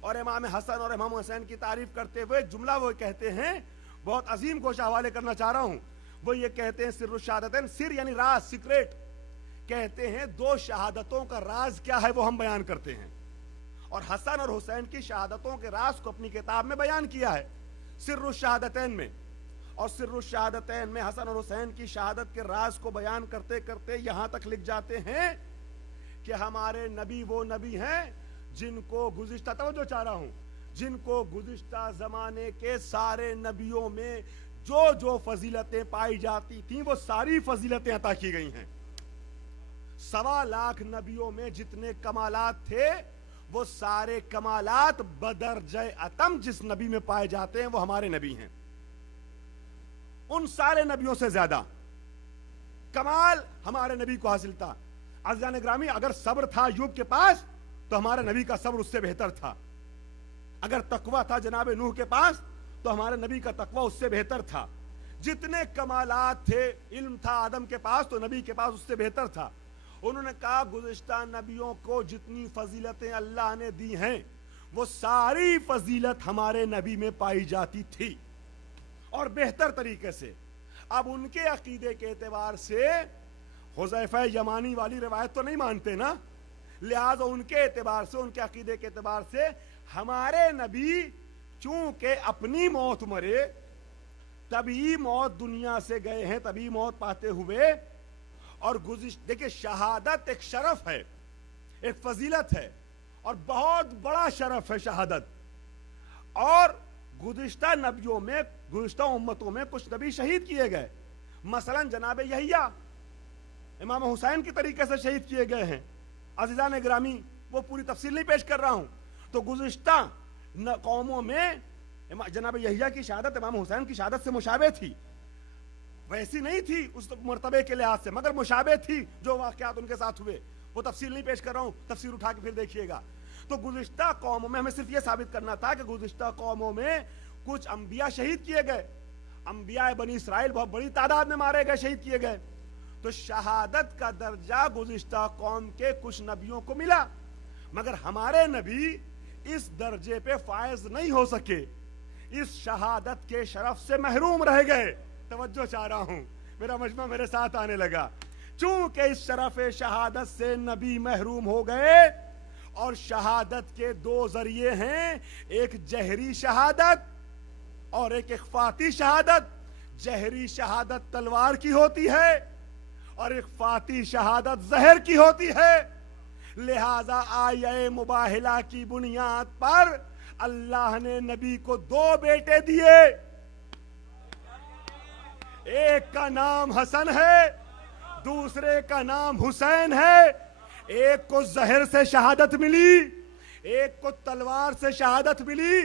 اور امام حسن اور امام حسین کی تعریف کرتے ہوئے جملہ وہ کہتے ہیں، بہت عظیم گوشہ حوالے کرنا چاہ رہا ہوں. وہ یہ کہتے ہیں سر الشہادتین، سر یعنی راز، سیکریٹ. کہتے ہیں دو شہادتوں کا راز کیا ہے وہ ہم بیان کرتے ہیں. اور حسن اور حسین کی شہادتوں کے راز کو اپنی کتاب میں بیان کیا ہے سر الشہادتین میں. اور سر الشہادتین میں حسن اور حسین کی شہادت کے راز کو بیان کرتے کرتے یہاں تک لکھ جاتے ہیں کہ ہمارے نبی وہ نبی ہیں جن کو گزشتہ، توجہ چاہ رہا ہوں، جن کو گزشتہ زمانے کے سارے نبیوں میں جو جو فضیلتیں پائی جاتی تھیں وہ ساری فضیلتیں عطا کی گئی ہیں. 1.25 لاکھ نبیوں میں جتنے کمالات تھے وہ سارے کمالات بدرجہ اتم جس نبی میں پائے جاتے ہیں وہ ہمارے نبی ہیں. ان سارے نبیوں سے زیادہ کمال ہمارے نبی کو حاصل تھا. عزیزان گرامی اگر صبر تھا ایوب کے پاس تو ہمارے نبی کا صبر اس سے بہتر تھا. اگر تقوی تھا جناب نوح کے پاس تو ہمارے نبی کا تقوی اس سے بہتر تھا. جتنے کمالات تھے، علم تھا آدم کے پاس تو نبی کے پاس اس سے بہتر تھا. انہوں نے کہا گزشتہ نبیوں کو جتنی فضیلتیں اللہ نے دی ہیں وہ ساری فضیلت ہمارے نبی میں پائی جاتی تھی اور بہتر طریقے سے. اب ان کے عقیدے کے اعتبار سے حذیفہ یمانی والی روایت تو نہیں مانتے نا، لہذا ان کے اعتبار سے، ان کے عقیدے کے اعتبار سے ہمارے نبی چونکہ اپنی موت مرے، تبھی موت دنیا سے گئے ہیں، تبھی موت پاتے ہوئے. اور دیکھیں شہادت ایک شرف ہے، ایک فضیلت ہے اور بہت بڑا شرف ہے شہادت. اور گزشتہ نبیوں میں، گزشتہ امتوں میں کچھ نبی شہید کیے گئے. مثلا جناب یحییٰ امام حسین کی طریقے سے شہید کیے گئے ہیں. عزیزان گرامی وہ پوری تفصیل نہیں پیش کر رہا ہوں. تو گزشتہ قوموں میں جناب یحییٰ کی شہادت امام حسین کی شہادت سے مشابہ تھی، ویسی نہیں تھی اس مرتبے کے لحاظ سے، مگر مشابہ تھی. جو واقعات ان کے ساتھ ہوئے وہ تفصیل نہیں پیش کر رہا ہوں، تفسیر اٹھا کے پھر دیکھیے گا. تو گزشتہ قوموں میں ہمیں صرف یہ ثابت کرنا تھا کہ گزشتہ قوموں میں کچھ انبیاء شہید کیے گئے. انبیاء بنی اسرائیل بہت بڑی تعداد میں مارے گئے، شہید کیے گئے. تو شہادت کا درجہ گزشتہ قوم کے کچھ نبیوں کو ملا، مگر ہمارے نبی اس درجے پہ فائز نہیں ہو سکے، اس شہادت کے شرف سے محروم رہ گئے. توجہ چاہ رہا ہوں، میرا مجمع میرے ساتھ آنے لگا. چونکہ اس شرف شہادت سے نبی محروم ہو گئے، اور شہادت کے دو ذریعے ہیں، ایک جہری شہادت اور ایک اخفاتی شہادت. جہری شہادت تلوار کی ہوتی ہے اور اخفاتی شہادت زہر کی ہوتی ہے. لہذا آیہ مباہلہ کی بنیاد پر اللہ نے نبی کو 2 بیٹے دیے. ایک کا نام حسن ہے، دوسرے کا نام حسین ہے. ایک کو زہر سے شہادت ملی، ایک کو تلوار سے شہادت ملی.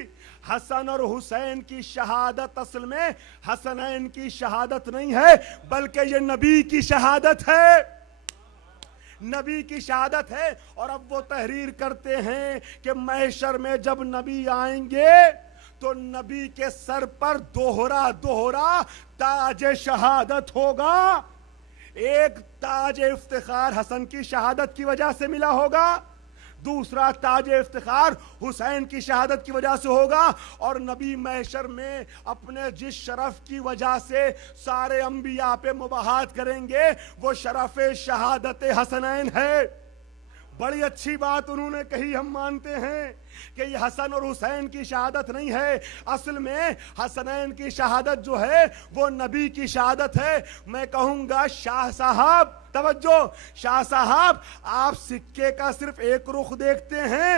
حسن اور حسین کی شہادت اصل میں حسنین کی شہادت نہیں ہے، بلکہ یہ نبی کی شہادت ہے، نبی کی شہادت ہے. اور اب وہ تحریر کرتے ہیں کہ محشر میں جب نبی آئیں گے تو نبی کے سر پر دوہرا دوہرا تاج شہادت ہوگا. ایک تاج افتخار حسن کی شہادت کی وجہ سے ملا ہوگا، دوسرا تاج افتخار حسین کی شہادت کی وجہ سے ہوگا. اور نبی محشر میں اپنے جس شرف کی وجہ سے سارے انبیاء پہ مباحثت کریں گے وہ شرف شہادت حسنین ہے. بڑی اچھی بات انہوں نے کہی، ہم مانتے ہیں کہ یہ حسن اور حسین کی شہادت نہیں ہے، اصل میں حسنین کی شہادت جو ہے وہ نبی کی شہادت ہے. میں کہوں گا شاہ صاحب، توجہ، شاہ صاحب آپ سکے کا صرف ایک رخ دیکھتے ہیں،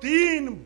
3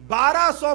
1200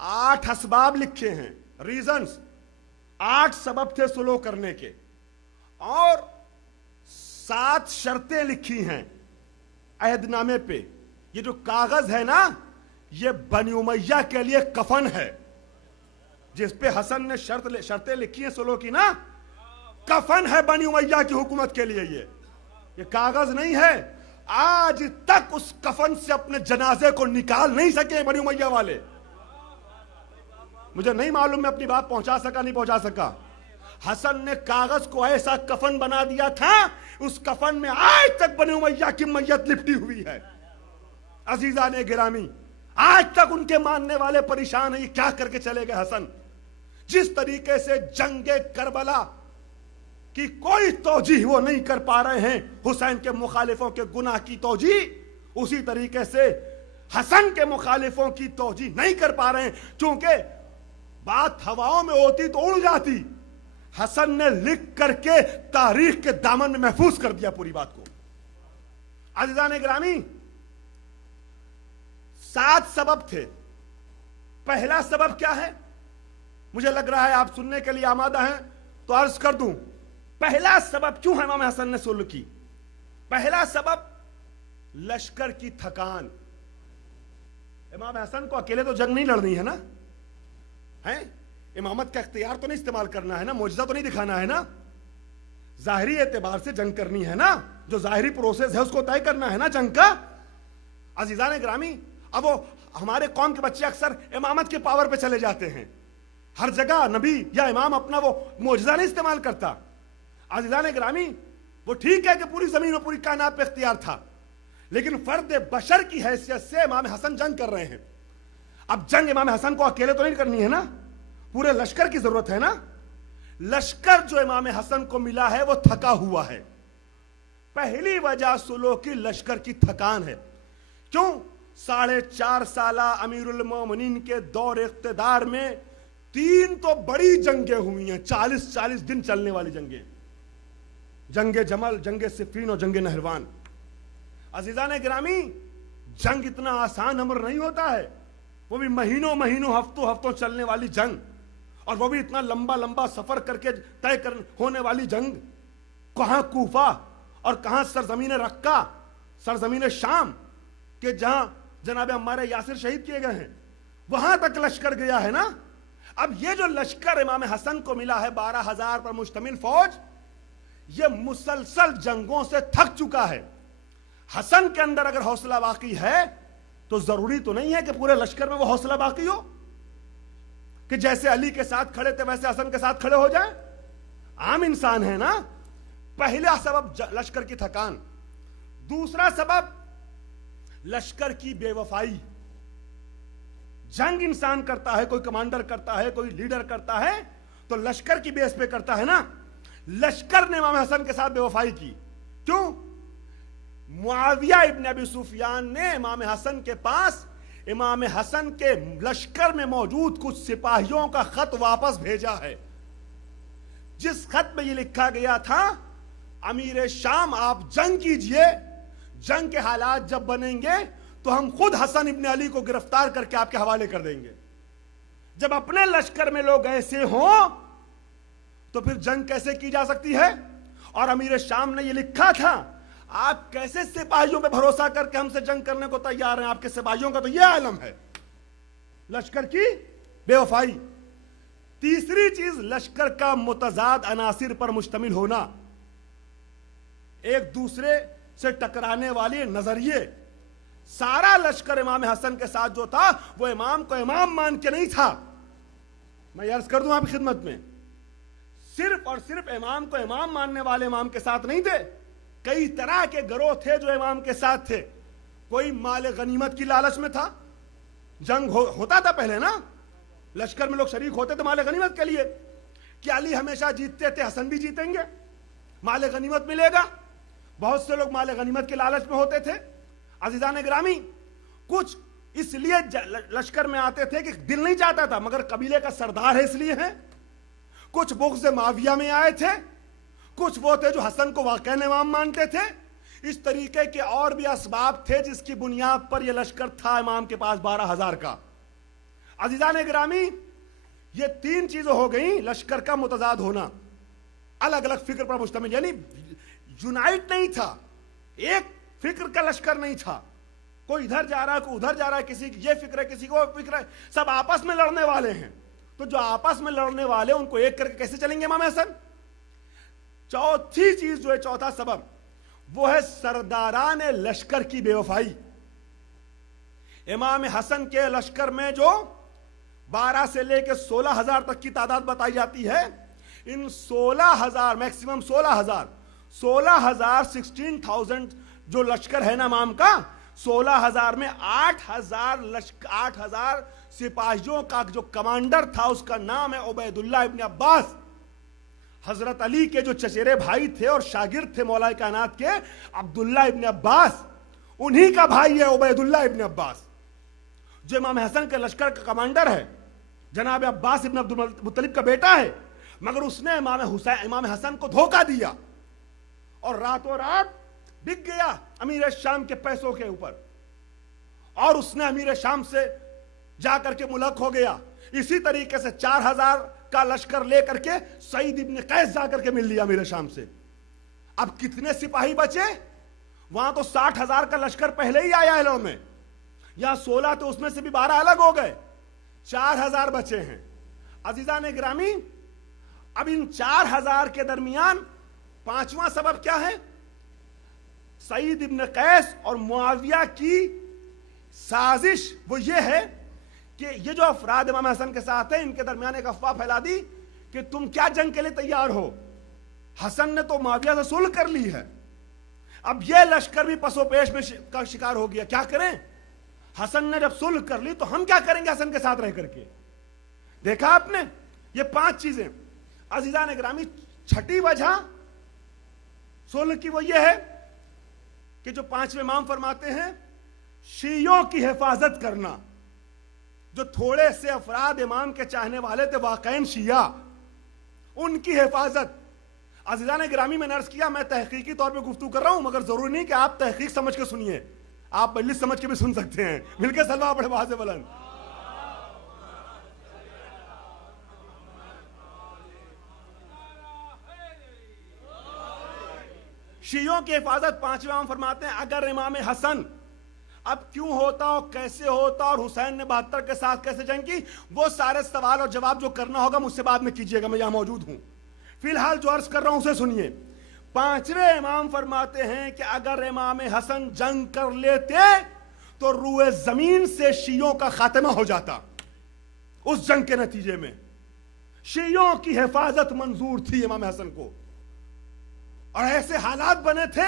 8 اسباب لکھے ہیں, ریزنز, 8 سبب تھے سلو کرنے کے, اور 7 شرطیں لکھی ہیں عہد نامے پہ. یہ جو کاغذ ہے نا, یہ بنی امیہ کے لیے کفن ہے. جس پہ حسن نے شرطیں لکھی ہیں سلو کی نا, کفن ہے بنی امیہ کی حکومت کے لیے. یہ کاغذ نہیں ہے. آج تک اس کفن سے اپنے جنازے کو نکال نہیں سکے بنی امیہ والے. مجھے نہیں معلوم میں اپنی بات پہنچا سکا نہیں پہنچا سکا. حسن نے کاغذ کو ایسا کفن بنا دیا تھا, اس کفن میں آج تک بنی امیہ کی میت لپٹی ہوئی ہے. عزیزان گرامی, آج تک ان کے ماننے والے پریشان ہیں, یہ کیا کر کے چلے گئے حسن. جس طریقے سے جنگ کربلا کی کوئی توجیہ وہ نہیں کر پا رہے ہیں حسین کے مخالفوں کے گناہ کی توجیہ, اسی طریقے سے حسن کے مخالفوں کی توجیہ نہیں کر پا رہے ہیں. چونکہ بات ہواؤں میں ہوتی تو اڑ جاتی, حسن نے لکھ کر کے تاریخ کے دامن میں محفوظ کر دیا پوری بات کو. عزیزان گرامی, 7 سبب تھے. پہلا سبب کیا ہے؟ مجھے لگ رہا ہے آپ سننے کے لیے آمادہ ہیں تو عرض کر دوں. پہلا سبب کیوں ہے امام حسن نے سلو کی؟ پہلا سبب لشکر کی تھکان. امام حسن کو اکیلے تو جنگ نہیں لڑنی ہے نا, ہیں امامت کا اختیار تو نہیں استعمال کرنا ہے نا, معجزہ تو نہیں دکھانا ہے نا, ظاہری اعتبار سے جنگ کرنی ہے نا, جو ظاہری پروسیس ہے اس کو طے کرنا ہے نا جنگ کا. عزیزان گرامی, اب وہ ہمارے قوم کے بچے اکثر امامت کے پاور پہ چلے جاتے ہیں. ہر جگہ نبی یا امام اپنا وہ معجزہ نہیں استعمال کرتا. عزیزان گرامی, وہ ٹھیک ہے کہ پوری زمین اور پوری کائنات پہ اختیار تھا, لیکن فرد بشر کی حیثیت سے امام حسن جنگ کر رہے ہیں. اب جنگ امام حسن کو اکیلے تو نہیں کرنی ہے نا, پورے لشکر کی ضرورت ہے نا. لشکر جو امام حسن کو ملا ہے وہ تھکا ہوا ہے. پہلی وجہ سلو کی لشکر کی تھکان ہے. کیوں؟ 4.5 سالہ امیر المومنین کے دور اقتدار میں 3 تو بڑی جنگیں ہوئی ہیں, 40 دن چلنے والی جنگیں. جنگ جمل, جنگ صفین اور جنگ نہروان. عزیزان گرامی, جنگ اتنا آسان امر نہیں ہوتا ہے, وہ بھی مہینوں ہفتوں چلنے والی جنگ, اور وہ بھی اتنا لمبا سفر کر کے طے ہونے والی جنگ. کہاں کوفہ اور کہاں سرزمین رقہ, سرزمین شام کہ جہاں جناب عمار یاسر شہید کیے گئے ہیں, وہاں تک لشکر گیا ہے نا. اب یہ جو لشکر امام حسن کو ملا ہے 12,000 پر مشتمل فوج, یہ مسلسل جنگوں سے تھک چکا ہے. حسن کے اندر اگر حوصلہ باقی ہے تو ضروری تو نہیں ہے کہ پورے لشکر میں وہ حوصلہ باقی ہو, کہ جیسے علی کے ساتھ کھڑے تھے ویسے حسن کے ساتھ کھڑے ہو جائیں. عام انسان ہے نا. پہلا سبب لشکر کی تھکان. دوسرا سبب لشکر کی بے وفائی. جنگ انسان کرتا ہے, کوئی کمانڈر کرتا ہے, کوئی لیڈر کرتا ہے, تو لشکر کی بیس پہ کرتا ہے نا. لشکر نے امام حسن کے ساتھ بے وفائی کی. کیوں؟ معاویہ ابن ابی سفیان نے امام حسن کے پاس امام حسن کے لشکر میں موجود کچھ سپاہیوں کا خط واپس بھیجا ہے, جس خط میں یہ لکھا گیا تھا, امیر شام آپ جنگ کیجئے, جنگ کے حالات جب بنیں گے تو ہم خود حسن ابن علی کو گرفتار کر کے آپ کے حوالے کر دیں گے. جب اپنے لشکر میں لوگ ایسے ہوں تو پھر جنگ کیسے کی جا سکتی ہے؟ اور امیر شام نے یہ لکھا تھا, آپ کیسے سپاہیوں پہ بھروسہ کر کے ہم سے جنگ کرنے کو تیار ہیں؟ آپ کے سپاہیوں کا تو یہ عالم ہے. لشکر کی بے وفائی. تیسری چیز لشکر کا متضاد عناصر پر مشتمل ہونا, ایک دوسرے سے ٹکرانے والے نظریے. سارا لشکر امام حسن کے ساتھ جو تھا وہ امام کو امام مان کے نہیں تھا. میں عرض کر دوں آپ کی خدمت میں, صرف اور صرف امام کو امام ماننے والے امام کے ساتھ نہیں تھے. کئی طرح کے گروہ تھے جو امام کے ساتھ تھے. کوئی مال غنیمت کی لالچ میں تھا, جنگ ہوتا تھا پہلے نا, لشکر میں لوگ شریک ہوتے تھے مال غنیمت کے لیے, کہ علی ہمیشہ جیتتے تھے, حسن بھی جیتیں گے, مال غنیمت ملے گا. بہت سے لوگ مال غنیمت کے لالچ میں ہوتے تھے. عزیزان گرامی, کچھ اس لیے لشکر میں آتے تھے کہ دل نہیں چاہتا تھا مگر قبیلے کا سردار ہے اس لیے ہیں. کچھ بغض معاویہ میں آئے تھے, کچھ وہ تھے جو حسن کو واقعی امام مانتے تھے. اس طریقے کے اور بھی اسباب تھے جس کی بنیاد پر یہ لشکر تھا امام کے پاس 12,000 کا. عزیزان گرامی، یہ تین چیزیں ہو گئیں لشکر کا متضاد ہونا، الگ الگ فکر پر مشتمل، یعنی یونائٹ نہیں تھا، ایک فکر کا لشکر نہیں تھا، کوئی ادھر جا رہا ہے کوئی ادھر جا رہا ہے، کسی کی یہ فکر ہے کسی کو وہ فکر ہے، سب آپس میں لڑنے والے ہیں. تو جو آپس میں لڑنے والے ان کو ایک کر کے کیسے چلیں گے امام حسن؟ چوتھی چیز جو ہے، چوتھا سبب وہ ہے سرداران لشکر کی بے وفائی. امام حسن کے لشکر میں جو 12 سے لے کے 16,000 تک کی تعداد بتائی جاتی ہے، ان 16,000 میکسیمم 16,000 جو لشکر ہے نا امام کا، 16,000 میں 8,000 سپاہیوں کا جو کمانڈر تھا اس کا نام ہے عبید اللہ ابن عباس. حضرت علی کے جو چچیرے بھائی تھے اور شاگرد تھے مولا کائنات کے عبداللہ ابن عباس، انہی کا بھائی ہے عبید اللہ ابن عباس جو امام حسن کے لشکر کا کمانڈر ہے. جناب عباس ابن عبد المطلب کا بیٹا ہے، مگر اس نے امام حسن کو دھوکہ دیا اور راتوں رات بک گیا امیر شام کے پیسوں کے اوپر، اور اس نے امیر شام سے جا کر کے ملک ہو گیا. اسی طریقے سے 4,000 کا لشکر لے کر کے سعید ابن قیس جا کر کے مل لیا امیر شام سے. اب کتنے سپاہی بچے؟ وہاں تو 60,000 کا لشکر پہلے ہی آیا ہے لو میں، یہاں 16 تو اس میں سے بھی 12 الگ ہو گئے، 4,000 بچے ہیں. عزیزان گرامی، اب ان 4,000 کے درمیان پانچواں سبب کیا ہے؟ سعید ابن قیس اور معاویہ کی سازش وہ یہ ہے کہ یہ جو افراد امام حسن کے ساتھ ہیں ان کے درمیان ایک افواہ پھیلا دی کہ تم کیا جنگ کے لیے تیار ہو؟ حسن نے تو معاویہ سے صلح کر لی ہے، اب یہ لشکر بھی پس و پیش میں کا شکار ہو گیا، کیا کریں؟ حسن نے جب صلح کر لی تو ہم کیا کریں گے حسن کے ساتھ رہ کر کے؟ دیکھا آپ نے، یہ 5 چیزیں. عزیزان گرامی، چھٹی وجہ صلح کی وہ یہ ہے کہ جو 5ویں امام فرماتے ہیں شیعوں کی حفاظت کرنا. جو تھوڑے سے افراد امام کے چاہنے والے تھے واقعین شیعہ، ان کی حفاظت. عزیزان گرامی، میں نے عرض کیا میں تحقیقی طور پہ گفتگو کر رہا ہوں، مگر ضروری نہیں کہ آپ تحقیق سمجھ کے سنیے، آپ مجلس سمجھ کے بھی سن سکتے ہیں. مل کے سلوہ پڑھے باز بلند. شیعوں کی حفاظت 5ویں امام فرماتے ہیں اگر امام حسن اب کیوں ہوتا اور کیسے ہوتا اور حسین نے 72 کے ساتھ کیسے جنگ کی، وہ سارے سوال اور جواب جو کرنا ہوگا مجھ سے بعد میں کیجیے گا، میں یہاں موجود ہوں. فی الحال جو عرض کر رہا ہوں اسے سنیے. 5ویں امام فرماتے ہیں کہ اگر امام حسن جنگ کر لیتے تو روئے زمین سے شیعوں کا خاتمہ ہو جاتا. اس جنگ کے نتیجے میں شیعوں کی حفاظت منظور تھی امام حسن کو، اور ایسے حالات بنے تھے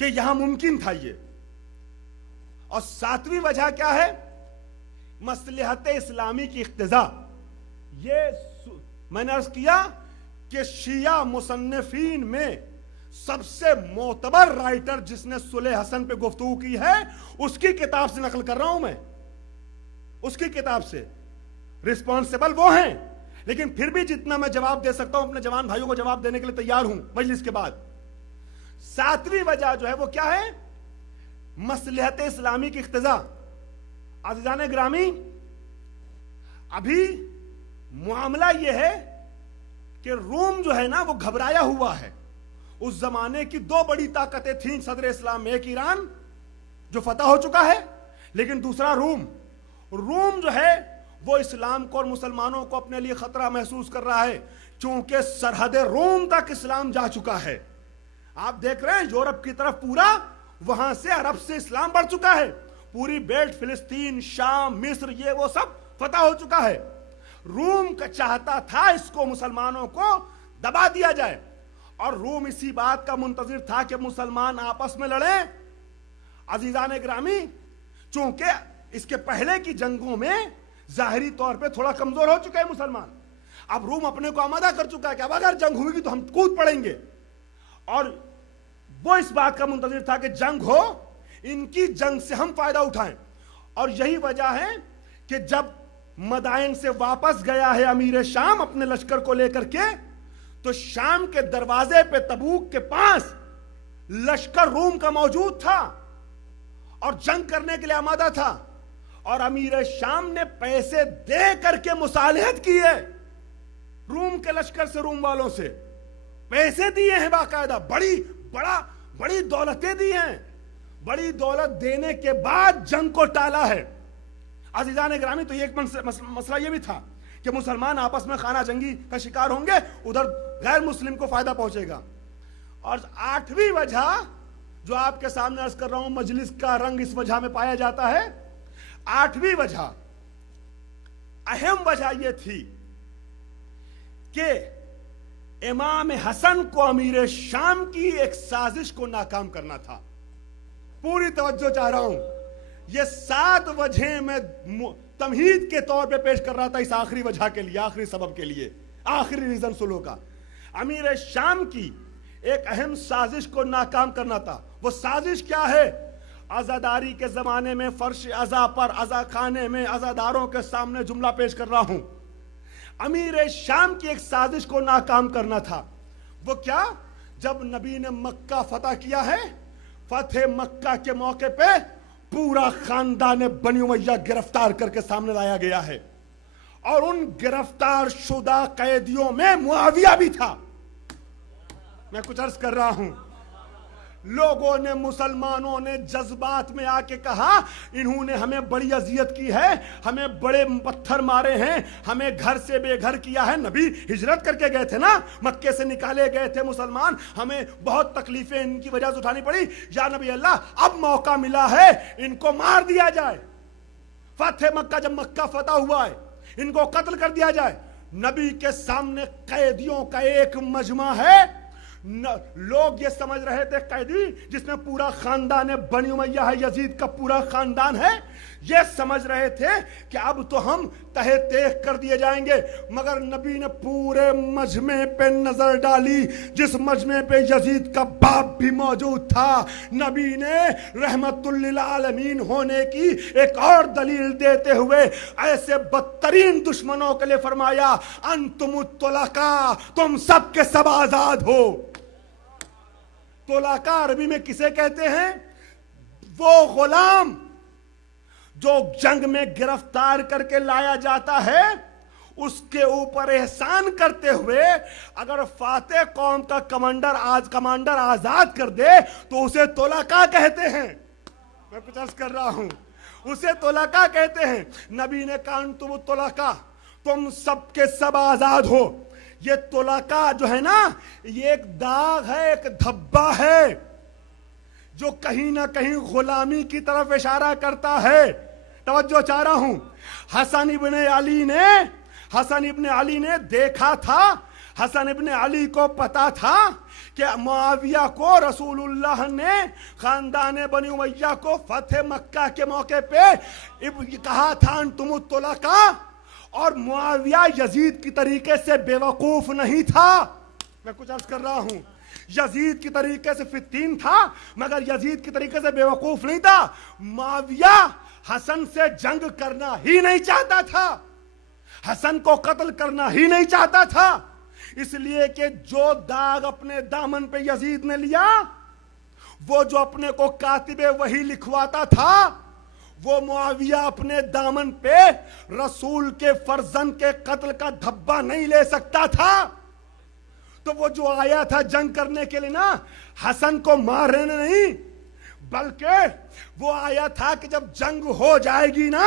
کہ یہاں ممکن تھا یہ. اور 7ویں وجہ کیا ہے؟ مصلحت اسلامی کی اقتضا. یہ میں نے عرض کیا کہ شیعہ مصنفین میں سب سے معتبر رائٹر جس نے صلح حسن پہ گفتگو کی ہے اس کی کتاب سے نقل کر رہا ہوں میں، اس کی کتاب سے. رسپانسیبل وہ ہیں، لیکن پھر بھی جتنا میں جواب دے سکتا ہوں اپنے جوان بھائیوں کو جواب دینے کے لیے تیار ہوں مجلس کے بعد. 7ویں وجہ جو ہے وہ کیا ہے؟ مصلحت اسلامی کی اقتضا. عزیزان گرامی، ابھی معاملہ یہ ہے کہ روم جو ہے نا وہ گھبرایا ہوا ہے. اس زمانے کی 2 بڑی طاقتیں تھیں صدر اسلام میں، ایک ایران جو فتح ہو چکا ہے، لیکن دوسرا روم. روم جو ہے وہ اسلام کو اور مسلمانوں کو اپنے لیے خطرہ محسوس کر رہا ہے، چونکہ سرحد روم تک اسلام جا چکا ہے. آپ دیکھ رہے ہیں یورپ کی طرف پورا، وہاں سے عرب سے اسلام بڑھ چکا ہے، پوری بیلٹ فلسطین، شام، مصر، یہ وہ سب فتح ہو چکا ہے. روم کا چاہتا تھا اس کو مسلمانوں کو دبا دیا جائے، اور روم اسی بات کا منتظر تھا کہ مسلمان آپس میں لڑیں. عزیزان گرامی، چونکہ اس کے پہلے کی جنگوں میں ظاہری طور پہ تھوڑا کمزور ہو چکے ہیں مسلمان، اب روم اپنے کو آمادہ کر چکا ہے کہ اب اگر جنگ ہوئی گی تو ہم کود پڑیں گے، اور وہ اس بات کا منتظر تھا کہ جنگ ہو، ان کی جنگ سے ہم فائدہ اٹھائیں. اور یہی وجہ ہے کہ جب مدائن سے واپس گیا ہے امیر شام اپنے لشکر کو لے کر کے، تو شام کے دروازے پہ تبوک کے پاس لشکر روم کا موجود تھا اور جنگ کرنے کے لیے آمادہ تھا. اور امیر شام نے پیسے دے کر کے مصالحت کی ہے روم کے لشکر سے، روم والوں سے پیسے دیے ہیں باقاعدہ، بڑی دولتیں دی ہیں، بڑی دولت دینے کے بعد جنگ کو ٹالا ہے۔ عزیزان گرامی، تو ایک مسئلہ یہ بھی تھا کہ مسلمان آپس میں خانہ جنگی کا شکار ہوں گے، ادھر غیر مسلم کو فائدہ پہنچے گا۔ اور 8ویں وجہ جو آپ کے سامنے عرض کر رہا ہوں، مجلس کا رنگ اس وجہ میں پایا جاتا ہے۔ 8ویں وجہ، اہم وجہ یہ تھی کہ امام حسن کو امیر شام کی ایک سازش کو ناکام کرنا تھا۔ پوری توجہ چاہ رہا ہوں، یہ 7 وجہیں میں تمہید کے طور پہ پیش کر رہا تھا اس آخری وجہ کے لیے، آخری سبب کے لیے، آخری ریزن سلو کا۔ امیر شام کی ایک اہم سازش کو ناکام کرنا تھا۔ وہ سازش کیا ہے؟ عزاداری کے زمانے میں فرش عزا پر عزا خانے میں عزاداروں کے سامنے جملہ پیش کر رہا ہوں۔ امیر شام کی ایک سازش کو ناکام کرنا تھا۔ وہ کیا؟ جب نبی نے مکہ فتح کیا ہے، فتح مکہ کے موقع پہ پورا خاندان بنی امیہ گرفتار کر کے سامنے لایا گیا ہے، اور ان گرفتار شدہ قیدیوں میں معاویہ بھی تھا۔ میں کچھ عرض کر رہا ہوں، لوگوں نے، مسلمانوں نے جذبات میں آ کے کہا انہوں نے ہمیں بڑی اذیت کی ہے، ہمیں بڑے پتھر مارے ہیں، ہمیں گھر سے بے گھر کیا ہے۔ نبی ہجرت کر کے گئے تھے نا، مکے سے نکالے گئے تھے مسلمان، ہمیں بہت تکلیفیں ان کی وجہ سے اٹھانی پڑی۔ یا نبی اللہ، اب موقع ملا ہے، ان کو مار دیا جائے۔ فتح مکہ، جب مکہ فتح ہوا ہے، ان کو قتل کر دیا جائے۔ نبی کے سامنے قیدیوں کا ایک مجمع ہے۔ لوگ یہ سمجھ رہے تھے قیدی جس میں پورا خاندان بنی امیہ ہے، یزید کا پورا خاندان ہے، یہ سمجھ رہے تھے کہ اب تو ہم تہہ تیغ کر دیے جائیں گے۔ مگر نبی نے پورے مجمع پہ نظر ڈالی، جس مجمع پہ یزید کا باپ بھی موجود تھا۔ نبی نے رحمت للعالمین ہونے کی ایک اور دلیل دیتے ہوئے ایسے بدترین دشمنوں کے لیے فرمایا، انتم الطلقاء، تم سب کے سب آزاد ہو۔ طلقاء عربی میں کسے کہتے ہیں؟ وہ غلام جو جنگ میں گرفتار کر کے لایا جاتا ہے، اس کے اوپر احسان کرتے ہوئے اگر فاتح قوم کا کمانڈر آزاد کر دے تو اسے طلقاء کہتے ہیں۔ میں کچھ عرض کر رہا ہوں، اسے طلقاء کہتے ہیں۔ نبی نے کہا انتم الطلقاء، تم سب کے سب آزاد ہو۔ یہ طلقاء جو ہے نا، یہ ایک داغ ہے، ایک دھبا ہے جو کہیں نہ کہیں غلامی کی طرف اشارہ کرتا ہے۔ توجہ چاہ رہا ہوں، حسن ابن علی نے دیکھا تھا، حسن ابن علی کو پتا تھا کہ معاویہ کو رسول اللہ نے خاندان بنی امیہ کو فتح مکہ کے موقع پہ کہا تھا انتم الطلقاء، اور معاویہ یزید کی طریقے سے بے وقوف نہیں تھا۔ میں کچھ عرض کر رہا ہوں، یزید کی طریقے سے فتین تھا مگر یزید کی طریقے سے بے وقوف نہیں تھا۔ معاویہ حسن سے جنگ کرنا ہی نہیں چاہتا تھا، حسن کو قتل کرنا ہی نہیں چاہتا تھا، اس لیے کہ جو داغ اپنے دامن پہ یزید نے لیا، وہ جو اپنے کو کاتب وحی لکھواتا تھا، وہ معاویہ اپنے دامن پہ رسول کے فرزند کے قتل کا دھبا نہیں لے سکتا تھا۔ تو وہ جو آیا تھا جنگ کرنے کے لیے نا، حسن کو مارنے نہیں، بلکہ وہ آیا تھا کہ جب جنگ ہو جائے گی نا،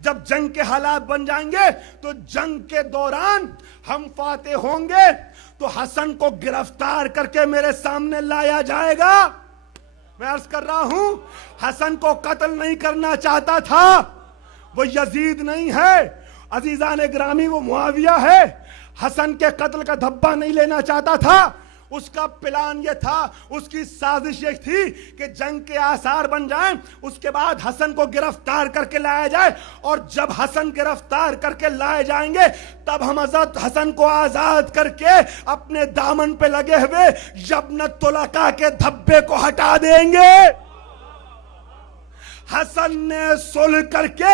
جب جنگ کے حالات بن جائیں گے تو جنگ کے دوران ہم فاتح ہوں گے تو حسن کو گرفتار کر کے میرے سامنے لایا جائے گا۔ میں عرض کر رہا ہوں، حسن کو قتل نہیں کرنا چاہتا تھا، وہ یزید نہیں ہے عزیزان گرامی، وہ معاویہ ہے۔ حسن کے قتل کا دھبا نہیں لینا چاہتا تھا، اس کا پلان یہ تھا، اس کی سازش یہ تھی کہ جنگ کے آثار بن جائیں، اس کے بعد حسن کو گرفتار کر کے لایا جائے، اور جب حسن گرفتار کر کے لائے جائیں گے تب ہم حضرت حسن کو آزاد کر کے اپنے دامن پہ لگے ہوئے یبن طلقاء کے دھبے کو ہٹا دیں گے۔ حسن نے صلح کر کے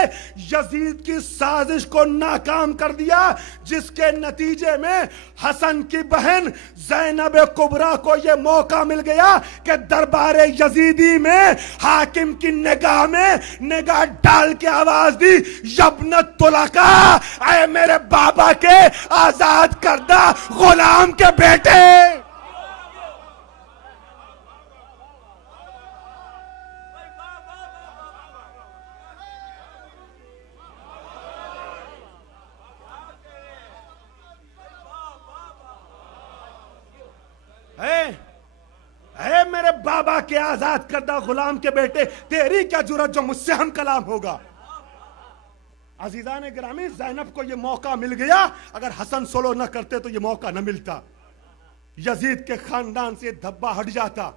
یزید کی سازش کو ناکام کر دیا، جس کے نتیجے میں حسن کی بہن زینب کبریٰ کو یہ موقع مل گیا کہ دربار یزیدی میں حاکم کی نگاہ میں نگاہ ڈال کے آواز دی، یبنت طلقا، اے میرے بابا کے آزاد کردہ غلام کے بیٹے۔ اے میرے بابا کے آزاد کردہ غلام کے بیٹے، تیری کیا جرأت جو مجھ سے ہم کلام ہوگا۔ عزیزان گرامی، زینب کو یہ موقع مل گیا، اگر حسن صلح نہ کرتے تو یہ موقع نہ ملتا، یزید کے خاندان سے دھبا ہٹ جاتا۔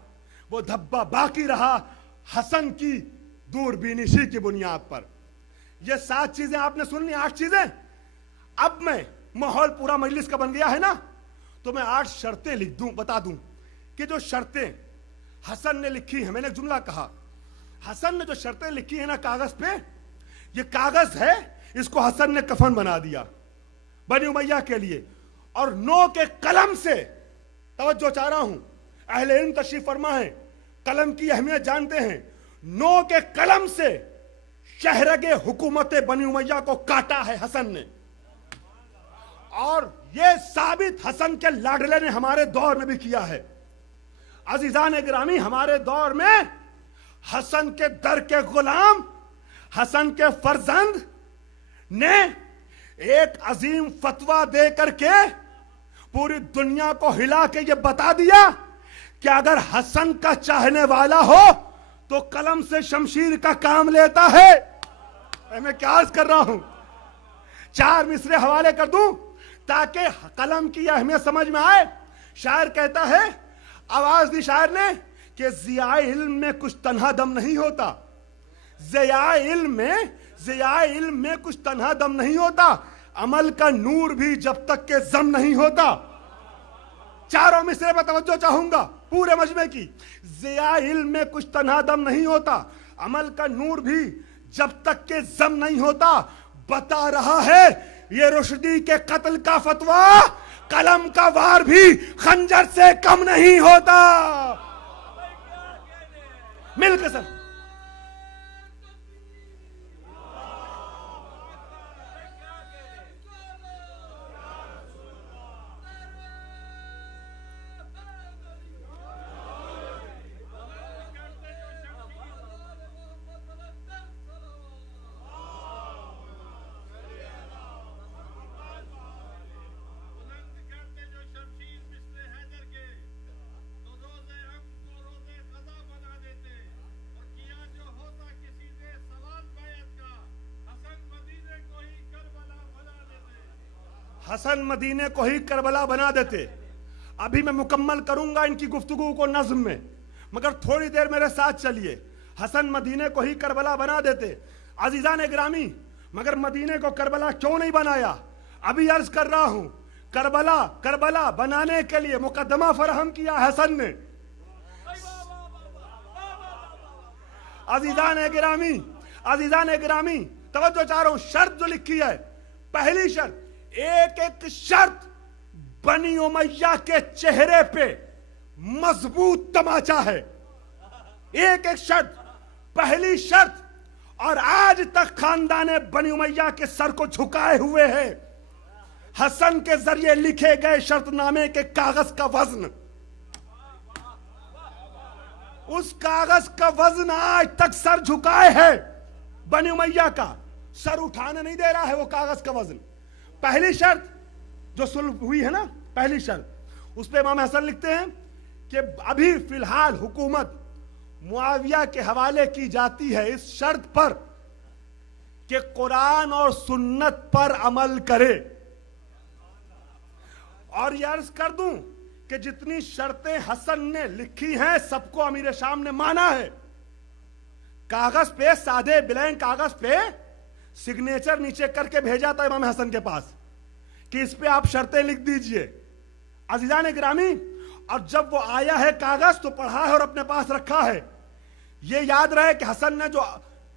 وہ دھبا باقی رہا حسن کی دور بینشی کی بنیاد پر۔ یہ 7 چیزیں آپ نے سن لی، 8 چیزیں۔ اب میں ماحول پورا مجلس کا بن گیا ہے نا، تو میں 8 شرطیں لکھ دوں، بتا دوں کہ جو شرطیں حسن نے لکھی ہیں، میں نے ایک جملہ کہا، حسن نے جو شرطیں لکھی ہیں نا کاغذ پہ، یہ کاغذ ہے، اس کو حسن نے کفن بنا دیا بنی امیہ کے لیے، اور 9 کے قلم سے، توجہ چاہ رہا ہوں، اہل علم تشریف فرما ہے، قلم کی اہمیت جانتے ہیں، 9 کے قلم سے شہرگ حکومت بنی امیہ کو کاٹا ہے حسن نے۔ اور یہ ثابت حسن کے لاڈلے نے ہمارے دور میں بھی کیا ہے۔ عزیزان گرامی، ہمارے دور میں حسن کے در کے غلام، حسن کے فرزند نے ایک عظیم فتویٰ دے کر کے پوری دنیا کو ہلا کے یہ بتا دیا کہ اگر حسن کا چاہنے والا ہو تو قلم سے شمشیر کا کام لیتا ہے۔ میں کیا عرض کر رہا ہوں، 4 مصرے حوالے کر دوں تاکہ قلم کی اہمیت سمجھ میں آئے۔ شاعر کہتا ہے، آواز دی شاعر نے کہ ضیاء علم میں کچھ تنہا دم نہیں ہوتا، ضیاء علم میں کچھ تنہا دم نہیں ہوتا، عمل کا نور بھی جب تک کہ زم نہیں ہوتا۔ 4 مصرے پر توجہ چاہوں گا پورے مجمع کی۔ ضیاء علم میں کچھ تنہا دم نہیں ہوتا، عمل کا نور بھی جب تک کہ زم نہیں ہوتا۔ بتا رہا ہے یہ رشدی کے قتل کا فتویٰ، قلم کا وار بھی خنجر سے کم نہیں ہوتا۔ مل کے سر حسن مدینے کو ہی کربلا بنا دیتے۔ ابھی میں مکمل کروں گا ان کی گفتگو کو نظم میں، مگر تھوڑی دیر میرے ساتھ چلیے۔ حسن مدینے کو ہی کربلا بنا دیتے۔ عزیزان گرامی، مگر مدینے کو کربلا کیوں نہیں بنایا؟ ابھی عرض کر رہا ہوں، کربلا بنانے کے لیے مقدمہ فراہم کیا حسن نے۔ عزیزان گرامی توجہ چاہ رہا ہوں، شرط جو لکھی ہے، پہلی شرط، ایک شرط بنی امیہ کے چہرے پہ مضبوط تماچا ہے، ایک شرط، پہلی شرط، اور آج تک خاندان بنی امیہ کے سر کو جھکائے ہوئے ہے حسن کے ذریعے لکھے گئے شرط نامے کے کاغذ کا وزن۔ اس کاغذ کا وزن آج تک سر جھکائے ہے بنی امیہ کا، سر اٹھانے نہیں دے رہا ہے وہ کاغذ کا وزن۔ پہلی شرط جو صلح ہوئی ہے نا، پہلی شرط، اس پہ امام حسن لکھتے ہیں کہ ابھی فی الحال حکومت معاویہ کے حوالے کی جاتی ہے اس شرط پر کہ قرآن اور سنت پر عمل کرے۔ اور یہ عرض کر دوں کہ جتنی شرطیں حسن نے لکھی ہیں سب کو امیر شام نے مانا ہے۔ کاغذ پہ، سادے بلینک کاغذ پہ سگنیچر نیچے کر کے بھیجا تھا امام حسن کے پاس کہ اس پہ آپ شرطیں لکھ دیجئے۔ عزیزان گرامی، اور جب وہ آیا ہے کاغذ تو پڑھا ہے اور اپنے پاس رکھا ہے۔ یہ یاد رہے کہ حسن نے جو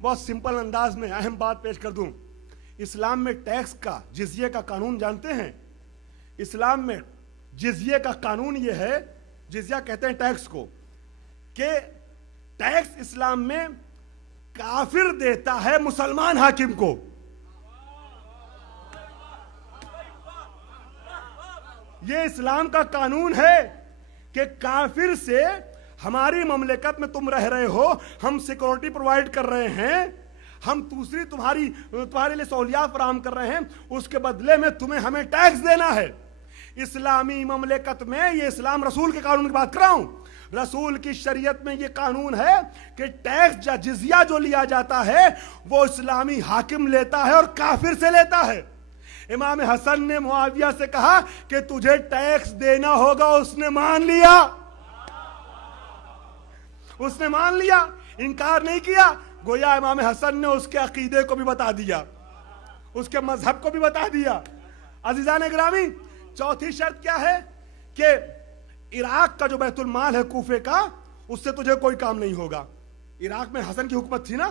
بہت سمپل انداز میں اہم بات پیش کر دوں. اسلام میں ٹیکس کا جزیے کا قانون جانتے ہیں؟ اسلام میں جزیے کا قانون یہ ہے، جزیہ کہتے ہیں ٹیکس کو، کہ ٹیکس اسلام میں کافر دیتا ہے مسلمان حاکم کو. یہ اسلام کا قانون ہے کہ کافر سے ہماری مملکت میں تم رہ رہے ہو، ہم سیکورٹی پرووائڈ کر رہے ہیں، ہم دوسری تمہارے لیے سہولیات فراہم کر رہے ہیں، اس کے بدلے میں تمہیں ہمیں ٹیکس دینا ہے. اسلامی مملکت میں، یہ اسلام رسول کے قانون کی بات کر رہا ہوں، رسول کی شریعت میں یہ قانون ہے کہ ٹیکس یا جزیہ جو لیا جاتا ہے وہ اسلامی حاکم لیتا ہے اور کافر سے لیتا ہے. امام حسن نے معاویہ سے کہا کہ تجھے ٹیکس دینا ہوگا، اس نے مان لیا، اس نے مان لیا، انکار نہیں کیا. گویا امام حسن نے اس کے عقیدے کو بھی بتا دیا، اس کے مذہب کو بھی بتا دیا. عزیزان گرامی، چوتھی شرط کیا ہے کہ عراق کا جو بیت المال ہے کوفے کا، اس سے تجھے کوئی کام نہیں ہوگا. عراق میں حسن کی حکومت تھی نا،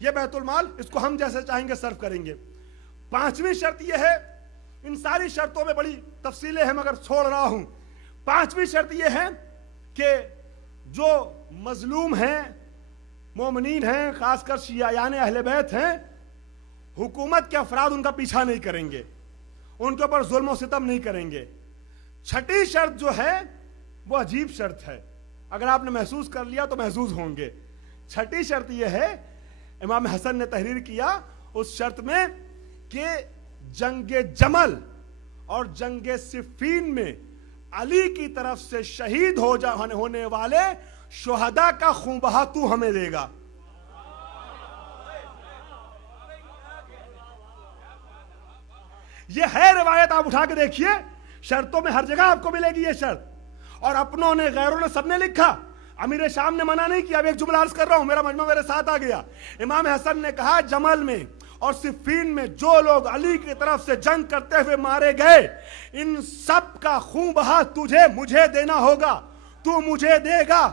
یہ بیت المال اس کو ہم جیسے چاہیں گے صرف کریں گے. پانچویں شرط یہ ہے، ان ساری شرطوں میں بڑی تفصیلیں ہیں مگر چھوڑ رہا ہوں. پانچویں شرط یہ ہے کہ جو مظلوم ہیں، مومنین ہیں، خاص کر شیعیان اہل بیت ہیں، حکومت کے افراد ان کا پیچھا نہیں کریں گے، ان کے اوپر ظلم و ستم نہیں کریں گے. چھٹی شرط جو ہے وہ عجیب شرط ہے، اگر آپ نے محسوس کر لیا تو محظوظ ہوں گے. چھٹی شرط یہ ہے، امام حسن نے تحریر کیا اس شرط میں کہ جنگ جمل اور جنگ صفین میں علی کی طرف سے شہید ہونے والے شہداء کا خون بہا تو ہمیں دے گا. یہ ہے روایت، آپ اٹھا کے دیکھیے، شرطوں میں ہر جگہ آپ کو ملے گی یہ شرط. اور اپنوں نے، غیروں نے، سب نے لکھا. امیر شام نے منع نہیں کیا. اب ایک جملہ عرض کر رہا ہوں، میرا مجمع میرے ساتھ آ گیا. امام حسن نے کہا جمل میں اور صفین میں جو لوگ علی کی طرف سے جنگ کرتے ہوئے مارے گئے، ان سب کا خون بہا مجھے دینا ہوگا، تو مجھے دے گا.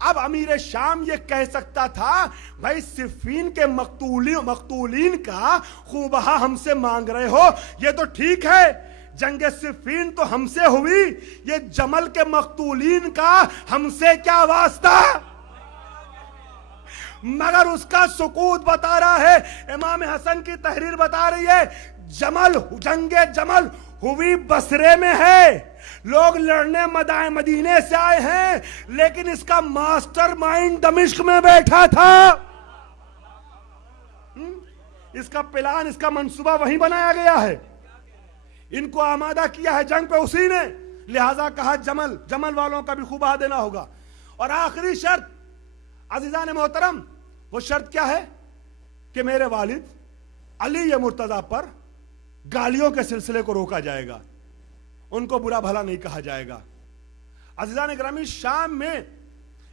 اب امیر شام یہ کہہ سکتا تھا بھائی صفین کے مقتولین کا خون بہا ہم سے مانگ رہے ہو، یہ تو ٹھیک ہے، جنگ صفین تو ہم سے ہوئی، یہ جمل کے مقتولین کا ہم سے کیا واسطہ؟ مگر اس کا سکوت بتا رہا ہے، امام حسن کی تحریر بتا رہی ہے جنگ جمل ہوئی بصرے میں ہے، لوگ لڑنے مدینے سے آئے ہیں، لیکن اس کا ماسٹر مائنڈ دمشق میں بیٹھا تھا. اس کا پلان، اس کا منصوبہ وہیں بنایا گیا ہے، ان کو آمادہ کیا ہے جنگ پہ اسی نے، لہذا کہا جمل والوں کا بھی خوب بہا دینا ہوگا. اور آخری شرط عزیزان محترم، وہ شرط کیا ہے کہ میرے والد علی مرتضیٰ پر گالیوں کے سلسلے کو روکا جائے گا، ان کو برا بھلا نہیں کہا جائے گا. عزیزان گرامی، شام میں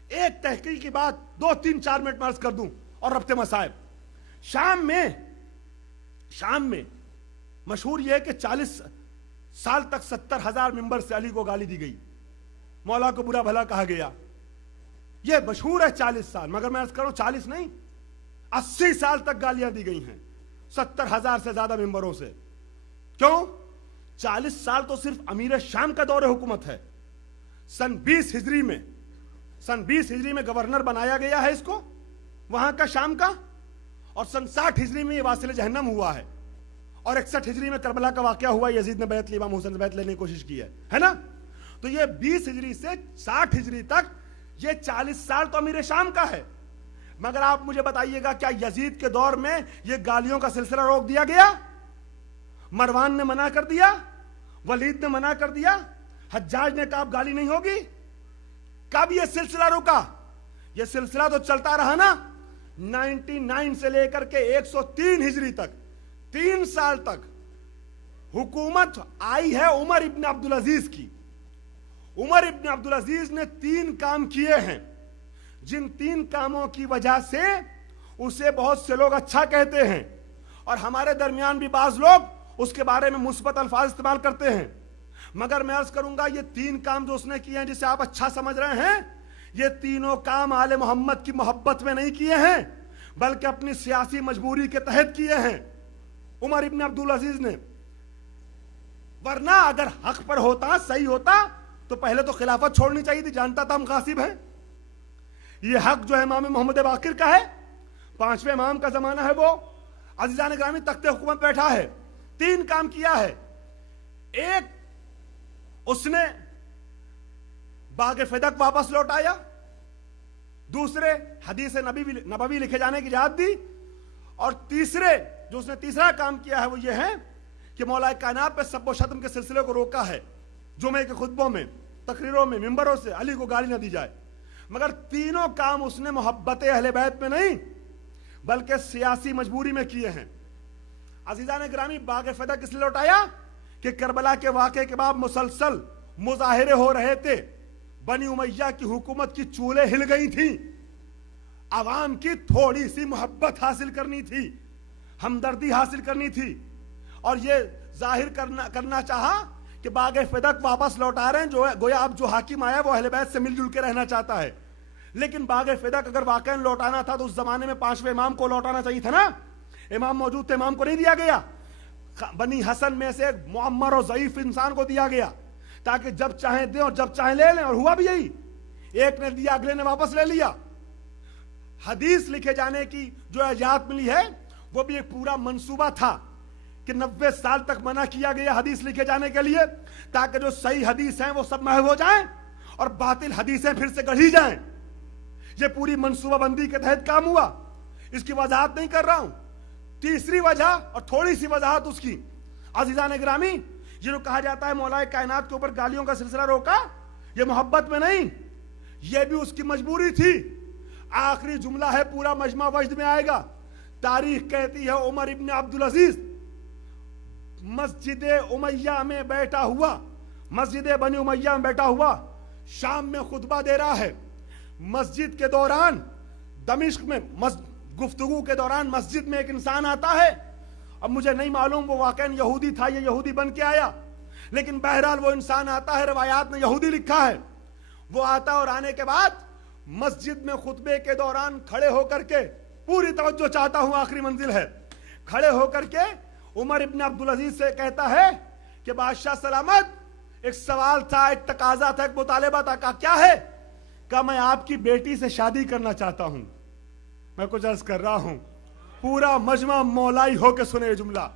ایک تحقیق کی بات 2-3-4 منٹ میں عرض کر دوں اور ربط مسائب. شام میں مشہور یہ ہے کہ 40 سال تک 70,000 ممبر سے علی کو گالی دی گئی، مولا کو برا بھلا کہا گیا. یہ مشہور ہے 40 سال، مگر میں عرض کروں 40 نہیں، 80 سال تک گالیاں دی گئی ہیں 70,000 سے زیادہ ممبروں سے. کیوں؟ 40 سال تو صرف امیر شام کا دور حکومت ہے. سن 20 ہجری میں گورنر بنایا گیا ہے اس کو، وہاں کا شام کا، اور سن 60 ہجری میں یہ واصل جہنم ہوا ہے، اور 61 ہجری میں کربلا کا واقعہ ہوا، یزید نے بیعت لی، امام حسین نے بیعت لینے کی کوشش کی ہے نا. تو یہ 20 ہجری سے 60 ہجری تک یہ 40 سال تو امیر شام کا ہے. مگر آپ مجھے بتائیے گا کیا یزید کے دور میں یہ گالیوں کا سلسلہ روک دیا گیا؟ مروان نے منع کر دیا، ولید نے منع کر دیا، حجاج نے کہا اب گالی نہیں ہوگی؟ کب یہ سلسلہ رکا؟ یہ سلسلہ تو چلتا رہا نا 99 سے لے کر کے 103 ہجری تک، 3 سال تک حکومت آئی ہے عمر ابن عبدالعزیز کی. عمر ابن عبدالعزیز نے 3 کام کیے ہیں، جن 3 کاموں کی وجہ سے اسے بہت سے لوگ اچھا کہتے ہیں، اور ہمارے درمیان بھی بعض لوگ اس کے بارے میں مثبت الفاظ استعمال کرتے ہیں. مگر میں عرض کروں گا یہ 3 کام جو اس نے کیے ہیں جسے آپ اچھا سمجھ رہے ہیں، یہ تینوں کام آل محمد کی محبت میں نہیں کیے ہیں، بلکہ اپنی سیاسی مجبوری کے تحت کیے ہیں عمر ابن عبدالعزیز نے. ورنہ اگر حق پر ہوتا, صحیح ہوتا, تو پہلے تو خلافت چھوڑنی چاہیے تھی. جانتا تھا ہم غاصب ہیں. یہ حق جو ہے امام محمد باقر کا ہے, 5ویں امام کا زمانہ ہے وہ. عزیزان گرامی, تخت حکومت بیٹھا ہے, 3 کام کیا ہے. ایک, اس نے باغ فدق واپس لوٹایا. دوسرے, حدیث نبوی لکھے جانے کی اجازت دی. اور تیسرے, جو اس نے تیسرا کام کیا ہے وہ یہ ہے کہ مولا کائنات پہ سب و شتم کے سلسلے کو روکا ہے. جمعے کے خطبوں میں, تقریروں میں, ممبروں سے علی کو گالی نہ دی جائے. مگر تینوں کام اس نے محبت اہل بیت میں نہیں بلکہ سیاسی مجبوری میں کیے ہیں. عزیزان گرامی, باغ فدق کس لیے لوٹایا کہ کربلا کے واقعے کے بعد مسلسل مظاہرے ہو رہے تھے. بنی امیہ کی حکومت کی چولیں ہل گئی تھیں. عوام کی تھوڑی سی محبت حاصل کرنی تھی, ہمدردی حاصل کرنی تھی, اور یہ ظاہر کرنا چاہا کہ باغ فدق واپس لوٹا رہے ہیں, جو گویا اب جو حاکم آیا وہ اہل بیت سے مل جل کے رہنا چاہتا ہے. لیکن باغ فدق اگر واقعا لوٹانا تھا تو اس زمانے میں 5ویں امام کو لوٹانا چاہیے تھا نا. امام موجود تھے, امام کو نہیں دیا گیا. بنی حسن میں سے ایک معمر اور ضعیف انسان کو دیا گیا تاکہ جب چاہیں دیں اور جب چاہیں لے لیں. اور ہوا بھی یہی, ایک نے دیا, اگلے نے واپس لے لیا. حدیث لکھے جانے کی جو اجازت ملی ہے وہ بھی ایک پورا منصوبہ تھا کہ 90 سال تک منع کیا گیا حدیث لکھے جانے کے لیے, تاکہ جو صحیح حدیث ہیں وہ سب محو ہو جائیں اور باطل حدیثیں پھر سے گڑھی جائیں. یہ پوری منصوبہ بندی کے تحت کام ہوا. اس کی وضاحت نہیں کر رہا ہوں. تیسری وجہ اور تھوڑی سی وضاحت اس کی. عزیزان گرامی, یہ جو کہا جاتا ہے مولا کائنات کے اوپر گالیوں کا سلسلہ روکا, یہ محبت میں نہیں, یہ بھی اس کی مجبوری تھی. آخری جملہ ہے, پورا مجمع وجد میں آئے گا. تاریخ کہتی ہے عمر ابن عبدالعزیز مسجد امیہ میں بیٹھا ہوا, مسجد بنی امیہ میں بیٹھا ہوا شام میں خطبہ دے رہا ہے. مسجد کے دوران, دمشق میں گفتگو کے دوران مسجد میں ایک انسان آتا ہے. اب مجھے نہیں معلوم وہ واقعاً یہودی تھا یا یہودی بن کے آیا, لیکن بہرحال وہ انسان آتا ہے, روایات میں یہودی لکھا ہے. وہ آتا اور آنے کے بعد مسجد میں خطبے کے دوران کھڑے ہو کر کے, پوری توجہ چاہتا ہوں, آخری منزل ہے, کھڑے ہو کر کے عمر ابن عبدالعزیز سے کہتا ہے کہ بادشاہ سلامت, ایک سوال تھا, ایک تقاضا تھا, ایک مطالبہ تھا. کہا کیا ہے؟ کہا میں آپ کی بیٹی سے شادی کرنا چاہتا ہوں. میں کچھ عرض کر رہا ہوں, پورا مجمع مولائی ہو کے سنے یہ جملہ.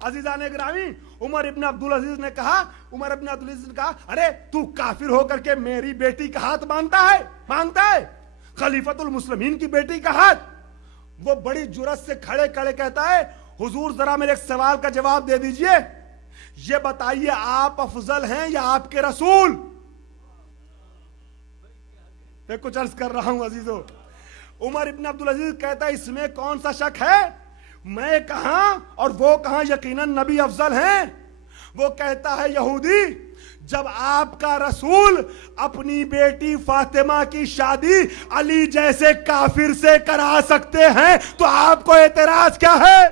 عزیزان گرامی, عمر ابن عبدالعزیز نے کہا, عمر ابن عبدالعزیز نے کہا, ارے تو کافر ہو کر کے میری بیٹی کا ہاتھ مانگتا ہے, خلیفۃ المسلمین کی بیٹی کا ہاتھ. وہ بڑی جرأت سے کھڑے کھڑے کہتا ہے, حضور ذرا میرے ایک سوال کا جواب دے دیجئے, یہ بتائیے آپ افضل ہیں یا آپ کے رسول؟ میں کچھ عرض کر رہا ہوں عزیزو. عمر ابن عبدالعزیز کہتا ہے, اس میں کون سا شک ہے؟ میں کہاں اور وہ کہاں, یقیناً نبی افضل ہیں. وہ کہتا ہے یہودی, جب آپ کا رسول اپنی بیٹی فاطمہ کی شادی علی جیسے کافر سے کرا سکتے ہیں تو آپ کو اعتراض کیا ہے؟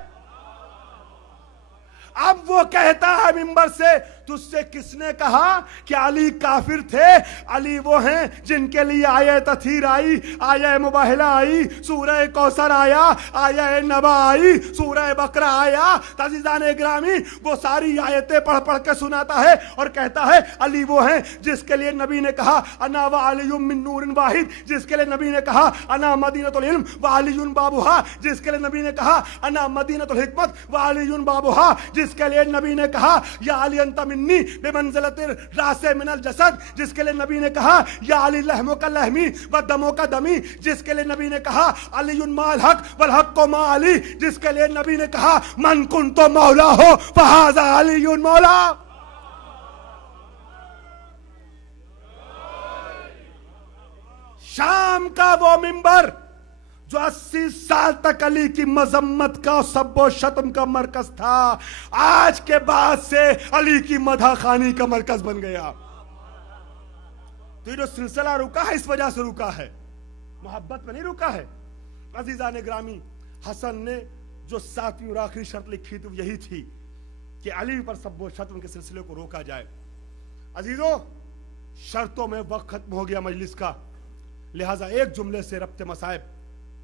اب وہ کہتا ہے ممبر سے, تجھ سے کس نے کہا کہ علی کافر تھے؟ علی وہ ہیں جن کے لیے آیہ تطہیر آئی, آیہ مباہلہ آئی, سورہ کوثر آیا, آیہ نبا آئی, سورہ بقرہ آیا. عزیزان گرامی, وہ ساری آیتیں پڑھ پڑھ کے سناتا ہے اور کہتا ہے علی وہ ہیں جس کے لیے نبی نے کہا انا وعلی من نور واحد, جس کے لیے نبی نے کہا انا مدینۃ العلم وعلی بابھا, جس کے لیے نبی نے کہا انا مدینۃ الحکمت وعلی بابھا, جس کے لیے نبی نے کہا یا علی انت منی بمنزلت الراس من الجسد, جس کے لیے نبی نے کہا یا علی لحموں کا لحمی و دموں کا دمی, جس کے لیے نبی نے کہا علی ما الحق والحق ما علی, جس کے لیے نبی نے کہا من کنت مولا ہو فہذا علی مولا. شام کا وہ منبر جو 80 سال تک علی کی مذمت کا, سب و شتم کا مرکز تھا, آج کے بعد سے علی کی مدح خوانی کا مرکز بن گیا. تو یہ جو سلسلہ رکا ہے اس وجہ سے رکا ہے, محبت میں نہیں رکا ہے. عزیزان گرامی, حسن نے جو 7ویں اور آخری شرط لکھی تھی یہی تھی کہ علی پر سب و شتم کے سلسلے کو روکا جائے. عزیزو, شرطوں میں وقت ختم ہو گیا مجلس کا, لہٰذا ایک جملے سے ربط مصائب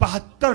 72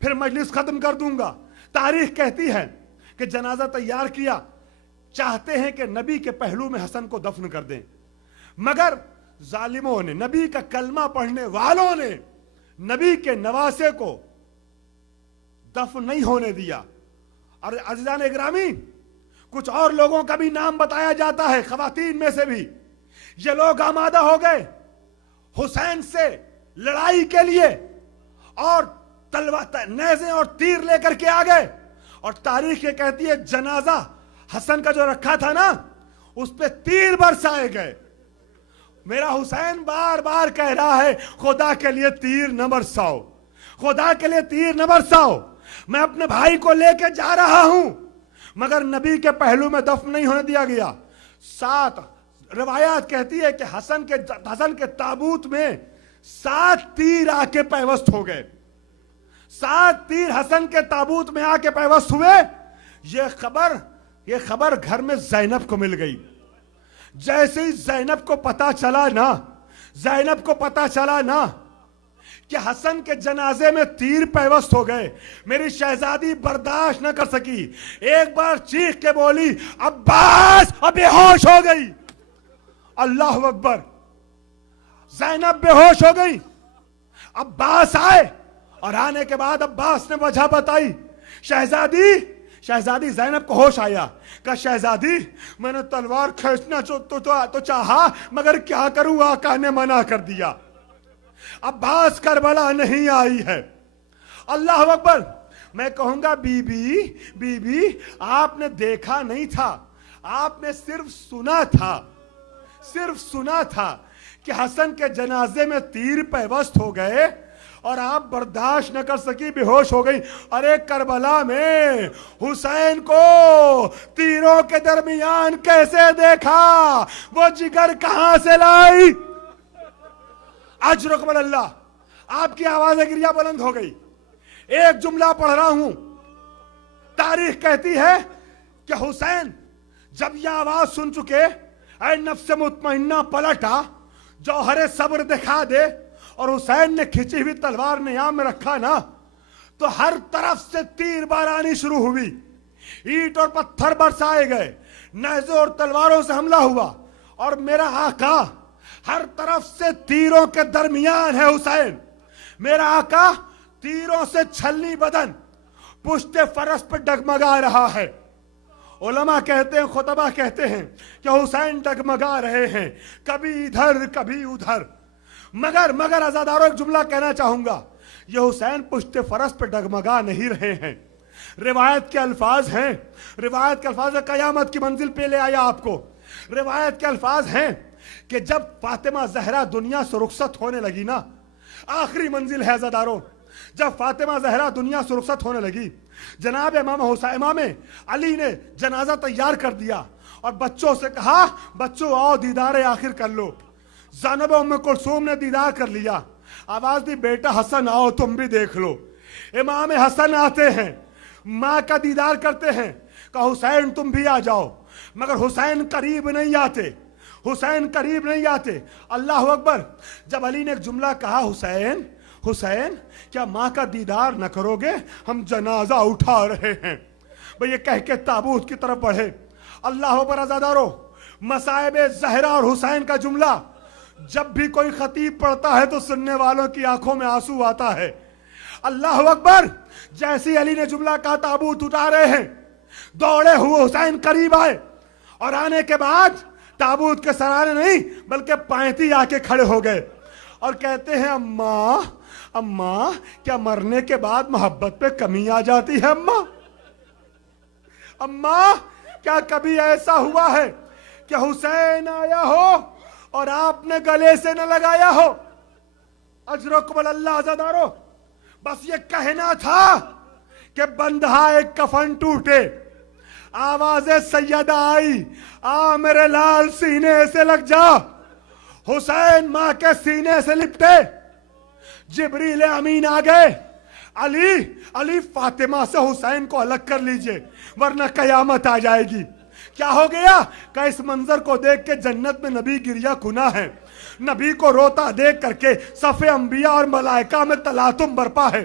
پھر مجلس ختم کر دوں گا. تاریخ کہتی ہے کہ جنازہ تیار کیا, چاہتے ہیں کہ نبی کے پہلو میں حسن کو دفن کر دیں, مگر ظالموں نے, نبی کا کلمہ پڑھنے والوں نے نبی کے نواسے کو دفن نہیں ہونے دیا. اور عزیزان اکرامی, کچھ اور لوگوں کا بھی نام بتایا جاتا ہے, خواتین میں سے بھی. یہ لوگ آمادہ ہو گئے حسین سے لڑائی کے لیے, اور نیزے اور تیر لے کر کے آ گئے. اور تاریخ یہ کہتی ہے جنازہ حسن کا جو رکھا تھا نا, اس پہ تیر برسائے گئے. میرا حسین بار بار کہہ رہا ہے خدا کے لیے تیر نہ برساؤ, خدا کے لیے تیر نہ برساؤ. میں اپنے بھائی کو لے کے جا رہا ہوں, مگر نبی کے پہلو میں دفن نہیں ہونے دیا گیا. 7 روایات کہتی ہے کہ حسن کے تابوت میں 7 تیر آ کے پیوست ہو گئے. 7 تیر حسن کے تابوت میں آ کے پیوست ہوئے. یہ خبر گھر میں زینب کو مل گئی. جیسے ہی زینب کو پتا چلا نا کہ حسن کے جنازے میں تیر پیوست ہو گئے, میری شہزادی برداشت نہ کر سکی, ایک بار چیخ کے بولی عباس, اور بے ہوش ہو گئی. اللہ اکبر. زینب بے ہوش ہو گئی. عباس آئے, اور آنے کے بعد عباس نے وجہ بتائی. شہزادی زینب کو ہوش آیا. کہا شہزادی میں نے تلوار کھینچنا تو چاہا, مگر کیا کروں, آقا نے منع کر دیا. عباس کربلا نہیں آئی ہے. اللہ اکبر. میں کہوں گا بی بی آپ نے دیکھا نہیں تھا, آپ نے صرف سنا تھا کہ حسن کے جنازے میں تیر پیوست ہو گئے, اور آپ برداشت نہ کر سکی, بے ہوش ہو گئی. ارے کربلا میں حسین کو تیروں کے درمیان کیسے دیکھا, وہ جگر کہاں سے لائی. اجرکم اللہ. آپ کی آواز گریہ بلند ہو گئی. ایک جملہ پڑھ رہا ہوں. تاریخ کہتی ہے کہ حسین جب یہ آواز سن چکے, اے نفس مطمئنہ پلٹا, جوہر صبر دکھا دے, اور حسین نے کھچی ہوئی تلوار نیام میں رکھا نا, تو ہر طرف سے تیر بارانی شروع ہوئی, اینٹ اور پتھر برسائے گئے, نیزوں اور تلواروں سے حملہ ہوا. اور میرا آقا ہر طرف سے تیروں کے درمیان ہے. حسین میرا آقا تیروں سے چھلنی بدن پشت فرس پہ ڈگمگا رہا ہے. علماء کہتے ہیں, خطبہ کہتے ہیں کہ حسین ڈگمگا رہے ہیں, کبھی ادھر کبھی ادھر. مگر عزاداروں ایک جملہ کہنا چاہوں گا, یہ حسین پشت فرس پہ ڈگمگا نہیں رہے ہیں. روایت کے الفاظ ہیں, قیامت کی منزل پہ لے آیا آپ کو. روایت کے الفاظ ہیں کہ جب فاطمہ زہرا دنیا سے رخصت ہونے لگی نا, آخری منزل ہے عزاداروں, جب فاطمہ زہرا دنیا سے رخصت ہونے لگی, جناب امام علی نے جنازہ تیار کر دیا, اور بچوں سے کہا بچوں آؤ دیدار آخر کر لو. زینب ام کلثوم نے دیدار کر لیا, آواز دی بیٹا حسن آؤ تم بھی دیکھ لو. امام حسن آتے ہیں, ماں کا دیدار کرتے ہیں, کہا حسین تم بھی آ جاؤ, مگر حسین قریب نہیں آتے. اللہ اکبر. جب علی نے ایک جملہ کہا, حسین کیا ماں کا دیدار نہ کرو گے, ہم جنازہ اٹھا رہے ہیں, یہ کہہ کے تابوت کی طرف بڑھے. اللہ اکبر. عزادارو, مصائب زہرا اور حسین کا جملہ جب بھی کوئی خطیب پڑھتا ہے تو سننے والوں کی آنکھوں میں آنسو آتا ہے. اللہ اکبر. جیسی علی نے جملہ کہا تابوت اٹھا رہے ہیں, دوڑے ہوئے حسین قریب آئے, اور آنے کے بعد تابوت کے سرانے نہیں بلکہ پائنتی آ کے کھڑے ہو گئے, اور کہتے ہیں اماں کیا مرنے کے بعد محبت پہ کمی آ جاتی ہے؟ اماں کیا کبھی ایسا ہوا ہے کہ حسین آیا ہو اور آپ نے گلے سے نہ لگایا ہو؟ اجرکم اللہ. عزادارو, بس یہ کہنا تھا کہ بندھا ایک کفن ٹوٹے, آواز سیدہ آئی, آ میرے لال سینے سے لگ جا. حسین ماں کے سینے سے لپٹے, جبریل امین آ گئے, علی فاطمہ سے حسین کو الگ کر لیجئے ورنہ قیامت آ جائے گی. کیا ہو گیا کہ اس منظر کو دیکھ کے جنت میں نبی گریہ کنا ہے, نبی کو روتا دیکھ کر کے صف انبیاء اور ملائکہ میں تلاطم برپا ہے.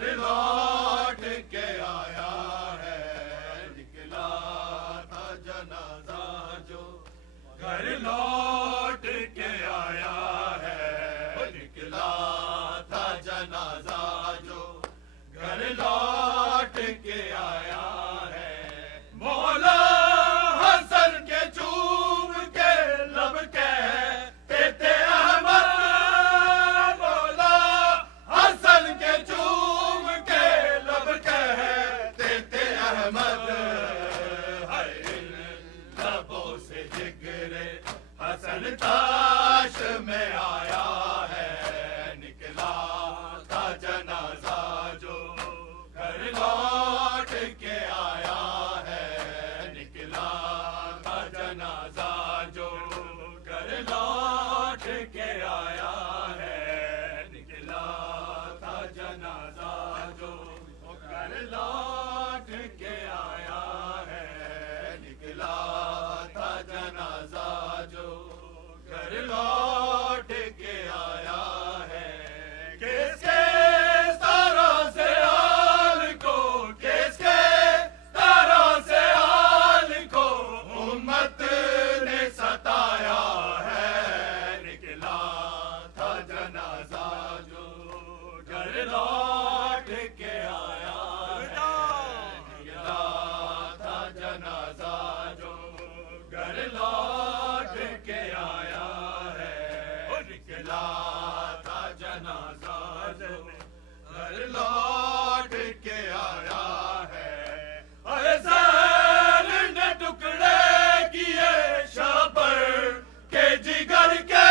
گھر لوٹ کے آیا ہے نکلا تھا جنازہ جو گھر لوٹ کے آیا ہے نکلا تھا جنازہ جو گھر لوٹ کے آیا ہے مولا حسن کے چوم کے لب کہتے تھے احمد مولا حسن کے چوم کے لب کہتے تھے احمد ہر ان لبوں سے جگر حسن تاش میں آیا ہے نکلا تھا جنازہ جو گھر لوٹ کے آیا ہے نکلا تھا جنازہ جو گھر لوٹ کے آیا ہے نکلا تھا جنازہ جو گھر لوٹ کے آیا ہے نکلا تھا جنازہ جو گھر لوٹ کے آیا ہے کس کے ستاروں سے آل کو کس کے ستاروں سے آل کو امت نے ستایا ہے نکلا تھا جنازہ جو گھر لوٹ کے آیا ہے نکلا تھا جنازہ جو گھر لوٹ کے آیا ہے نکلا تھا جنازہ جو گھر لوٹ کے آیا ہے اے زہر نے ٹکڑے کیے شابر کے جگر کے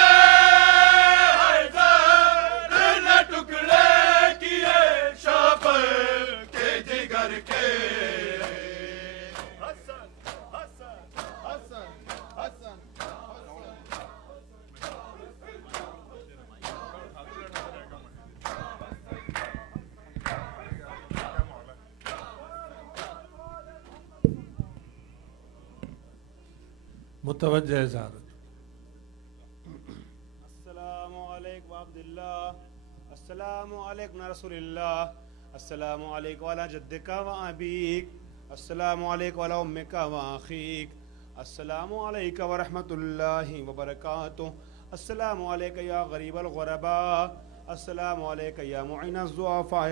اے زہر نے ٹکڑے کیے شابر کے جگر کے حسن حسن حسن حسن متوجہ اظہار السلام علیکم عبداللہ السلام علیکم رسول اللہ السلام علیکم وعلی جدک و ابیک السلام علیکم وعلی امک و اخیک السلام علیکم ورحمۃ اللہ وبرکاتہ السلام علیکم یا غریب الغرباء السلام علیکم یا معین الضعفاء